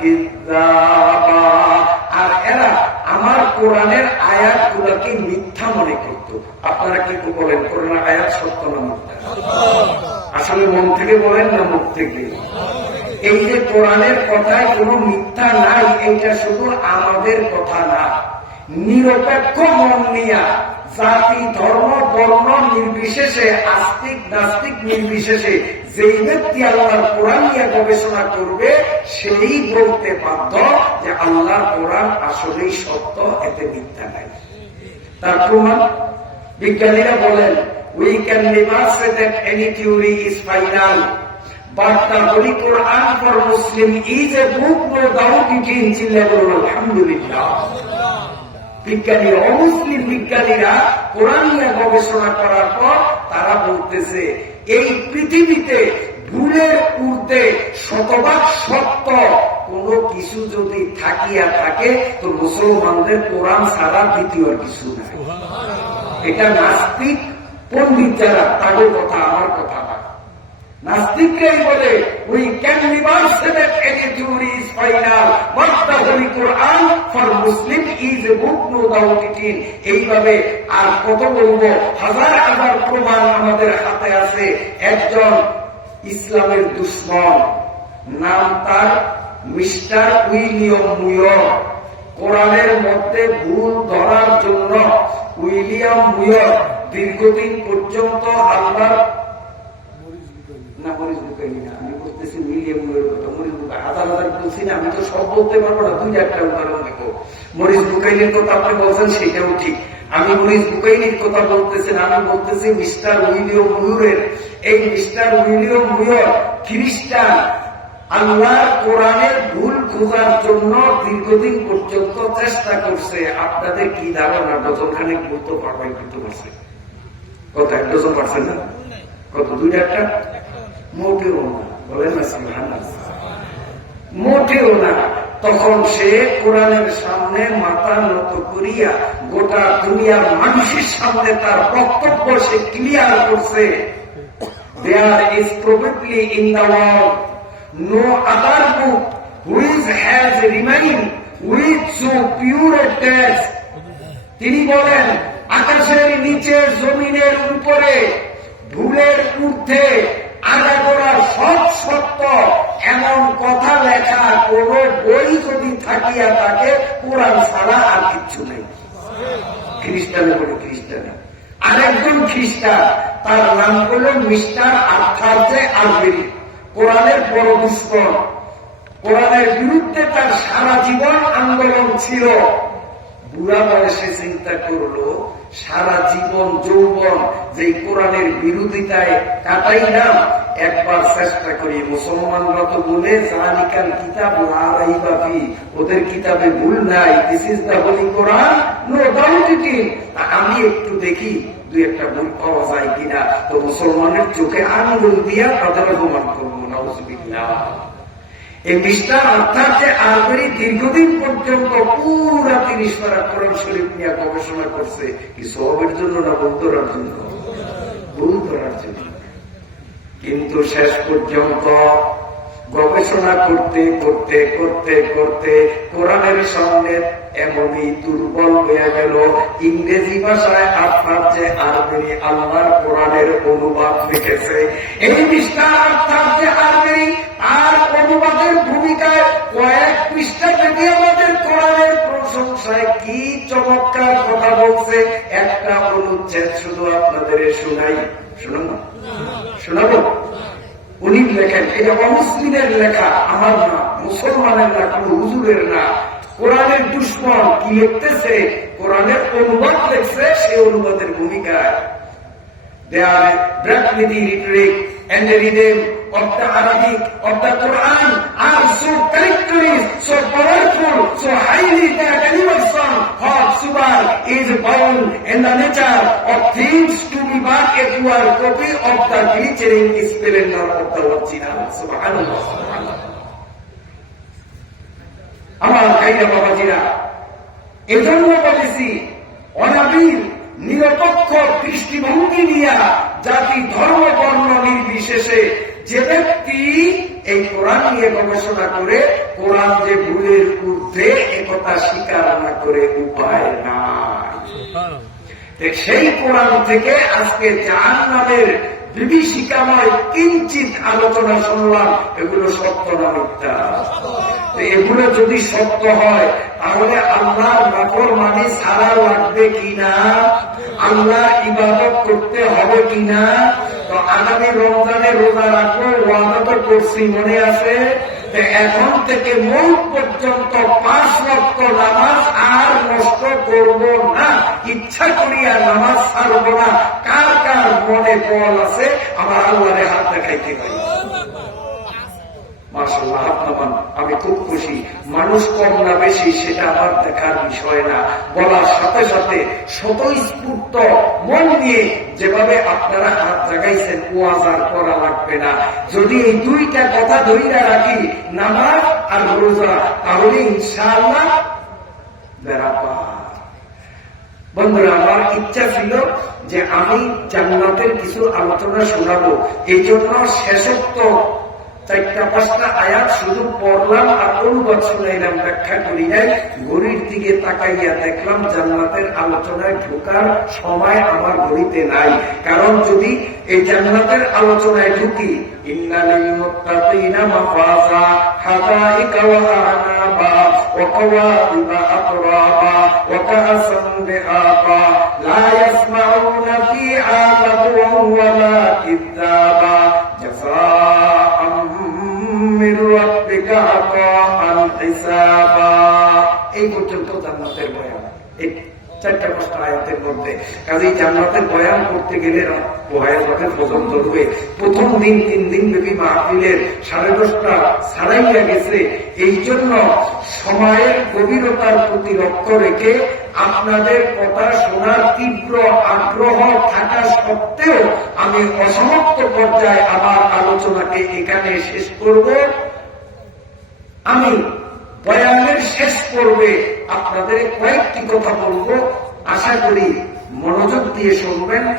কিযাবা, আর এরা আমার কোরআনের আয়াতগুলোকে মিথ্যা মনে করত। আপনারা কি বলেন, কোরআনের আয়াত সত্য না মিথ্যা? আসলে মন থেকে বলেন না মুখ থেকে? এই যে কোরআনের কথায় কোনো মিথ্যা নাই, এইটা শুধু আমাদের কথা না, নিরপেক্ষ মন নিয়া জাতি ধর্ম বর্ণ নির্বিশেষে, আস্তিক নাস্তিক নির্বিশেষে যেই ব্যক্তি আল্লাহর কোরআন নিয়ে গবেষণা করবে সেই বলতে বাধ্য যে আল্লাহর কোরআন আসলেই সত্য, এতে মিথ্যা নাই। তার প্রমাণ বিজ্ঞানীরা বলেন, we can never say that any theory is final, but the Holy Quran for Muslim is a book no doubt it is. আলহামদুলিল্লাহ। বিজ্ঞানীরা, অমুসলিম বিজ্ঞানীরা কোরআন নিয়ে গবেষণা করার পর তারা বলতেছে এই পৃথিবীতে ভুলের ঊর্ধ্বে শতভাগ সত্য কোন কিছু যদি থাকিয়া থাকে তো মুসলমানদের কোরআন ছাড়া দ্বিতীয় কিছু নাই। এটা নাস্তিক পণ্ডিত যারা, তাদের কথা, আমার কথা না। নাস্তিকরাই বলে we can never say that any theory is final, but the Holy Quran for Muslim is a book no doubt it is. এইভাবে আর কত বলবো, হাজার হাজার প্রমাণ আমাদের হাতে আছে। একজন ইসলামের দুশমন, নাম তার মিস্টার উইলিয়াম মুয়র, কোরআনের মধ্যে ভুল ধরার জন্য উইলিয়াম মুয়র দীর্ঘদিন পর্যন্ত আল্লাহর না, মরিস বুকাইনি না, আমি বলতেছি উইলিয়াম মুয়রের কথা। মরিস বুকাই হাজার হাজার বলছি না, আমি তো সব বলতে পারবো না, 2-1টা উদাহরণ দেবো। মরিস বুকাইনির কথা আপনি বলছেন, সেটাও ঠিক। আমি মরিস বুকাইনির কথা বলতেছেন, আমি বলতেছি মিস্টার উইলিয়াম মুয়রের। এই মিস্টার উইলিয়াম মুয়র খ্রিস্টান, আল্লাহর কোরআনের ভুল খোঁজার জন্য দীর্ঘদিন পর্যন্ত চেষ্টা করছে। আপনাদের কি ধারণা ডজনখানেক বলতে পারবেন? কিন্তু পারছে কত? 1 ডজন পারছেন না? কত? 2-1টা? মোটেও না। বলেন না সুবহানাল্লাহ। মোটেও না। তখন সে কোরআনের সামনে মাথা নত করিয়া গোটা দুনিয়ার মানুষের সামনে তার বক্তব্য সে ক্লিয়ার করছে। There is probably in the world no other book which has remained with so pure a text. তিনি বলেন, আকাশের নিচে জমিনের উপরে ভুলের ঊর্ধ্বে আগাগোড়া সব সত্য এমন কথা লেখা কোন বই যদি থাকিয়া থাকে কোরআন ছাড়া আর কিচ্ছু নেই। খ্রিস্টানে বলে, খ্রিস্টানে আরেকজন খ্রিস্টান, তার নাম হল মিস্টার আর্থার জে আলবেরি, কোরআনের বড় দুশ্মন। কোরআনের বিরুদ্ধে তার সারা জীবন আন্দোলন ছিল। বুড়া বয়সে চিন্তা করলো সারা জীবন যৌবন যে কোরআনের বিরোধিতায় কাটাইলাম, একবার চেষ্টা করি। মুসলমানরা তো বলে জালিকাল কিতাব লা রাইবা ফি, ওদের কিতাবে ভুল নাই, this is the holy Quran no doubt it is. আমি একটু দেখি 2-1টা ভুল পাওয়া যায় কিনা। তো মুসলমানের চোখে আঙ্গুল দিয়া তাদের অপমান করবো। নাউযুবিল্লাহ। এই মিস্টার আর্থার জে আলবেরি দীর্ঘদিন পর্যন্ত পুরা 30 পারা কোরআন শরীফ নিয়ে গবেষণা করছে। কি সবের জন্য না, ভুল ধরার জন্য? ভুল ধরার জন্য। কিন্তু শেষ পর্যন্ত গবেষণা করতে করতে করতে করতে কোরআনের সামনে এমনই দুর্বল হয়ে গেল, ইংরেজি ভাষায় আর্থার জে আলবেরি আল্লাহর কোরআনের অনুবাদ লিখেছে। এই মিস্টার আর্থার জে আলবেরি আর অনুবাদের ভূমিকায় কয়েক পৃষ্ঠা থেকে আমাদের কোরআনের প্রশংসায় কি চমৎকার কথা বলছে। একটা অনুচ্ছেদ শুধু আপনাদের শোনাই, শুনুন, শোনাবো। উনি লেখেন, এটা অমুসলিমের লেখা, আমার না, মুসলমানের না, কোন হুজুরের না, কোরআনের দুশ্মন। কি লিখতেছে? কোরআনের অনুবাদ লিখছে, সে অনুবাদের ভূমিকায়। They are breath with the rhetoric and the rhythm of the Arabic, of the Quran are so characteristic, so powerful, so highly that any person whatsoever is bound in the nature of things to be but a pure copy of the glittering splendor of the original. Subhanallah. আমার ভাইরা বাবাজিরা, এজন্য বলেছি অনাবিল নিরপেক্ষ দৃষ্টিভঙ্গি নিয়ে জাতি ধর্ম বর্ণ নির্বিশেষে যে ব্যক্তি এই কোরআন নিয়ে গবেষণা করে কোরআন যে ভুলের ঊর্ধ্বে একথা স্বীকার না করে উপায় নাই। সেই কোরআন থেকে আজকে জাহান্নামের বিভীষিকাময় কিঞ্চিত আলোচনা শুনলাম, এগুলো সত্য না মিথ্যা? এগুলো যদি সত্য হয় তাহলে আল্লাহর নাফরমানি ছাড়া লাগবে কিনা, আল্লাহর ইবাদত করতে হবে কিনা? তো আগামী রমজানে রোজা রাখবো, ওয়াদা তো করছি, মনে আছে? এখন থেকে মৌত পর্যন্ত 5 ওয়াক্ত নামাজ আর নষ্ট করব না, ইচ্ছা করিয়া নামাজ ছাড়ব না। কার কার মনে বল আছে আমার আল্লাহরে হাত দেখাইতে পারি? মাশাআল্লাহ, আমি খুব খুশি। মানুষ কম না বেশি সেটা আমার দেখার বিষয় না, বলার সাথে সাথে স্বতঃস্ফূর্ত মন নিয়ে যেভাবে আপনারা হাত জাগাইছেন ওয়াজ আর করা লাগবে না। যদি এই দুইটা কথা ধইরা রাখি, নামাজ আর রোজা, তাহলে ইনশাআল্লাহ বেরাপার। বন্ধুরা, আমার ইচ্ছা ছিল যে আমি জান্নাতের কিছু আলোচনা শোনাবো, এই জন্য শেষোক্ত 4-5টা আয়াত শুধু পড়লাম আর অনুবাদ শুনাইলাম, ব্যাখ্যা করি নাই। ঘড়ির দিকে তাকাইয়া দেখলাম জান্নাতের আলোচনায় ঢোকার সময় আমার ঘড়িতে নাই। কারণ যদি এই জান্নাতের আলোচনায় ঢুকি, ইন্নালিল মুত্তাকিনা মাফাজা হাদাইকা ওয়া আনাবা ওয়া কাওয়াইবা আতরাবা ওয়া কাআসান বিআবা লা ইয়াসমাউনা ফিহা লাগওয়ান ওয়া লা কিযাবা জাযাআন মির রাব্বিকা আতাআন হিসাবা। এই পর্যন্ত জান্নাতের বয়ান, এই 4-5টা আয়াতের মধ্যে। কাজেই জান্নাতের বয়ান করতে গেলে বয়ানের প্রথম ধরবে। প্রথম দিন 3 দিন ব্যাপী মাহফিলের 10:30টা ছাড়াইয়া গেছে। এই জন্য সময়ের গভীরতার প্রতি লক্ষ্য রেখে আপনাদের কথা শোনার তীব্র আগ্রহ থাকা সত্ত্বেও আমি অসমাপ্ত পর্যায়ে আমার আলোচনাকে এখানে শেষ করব। আমি বয়ানের শেষ পর্বে আপনাদের কয়েকটি কথা বলবো, আশা করি মনোযোগ দিয়ে শুনবেন।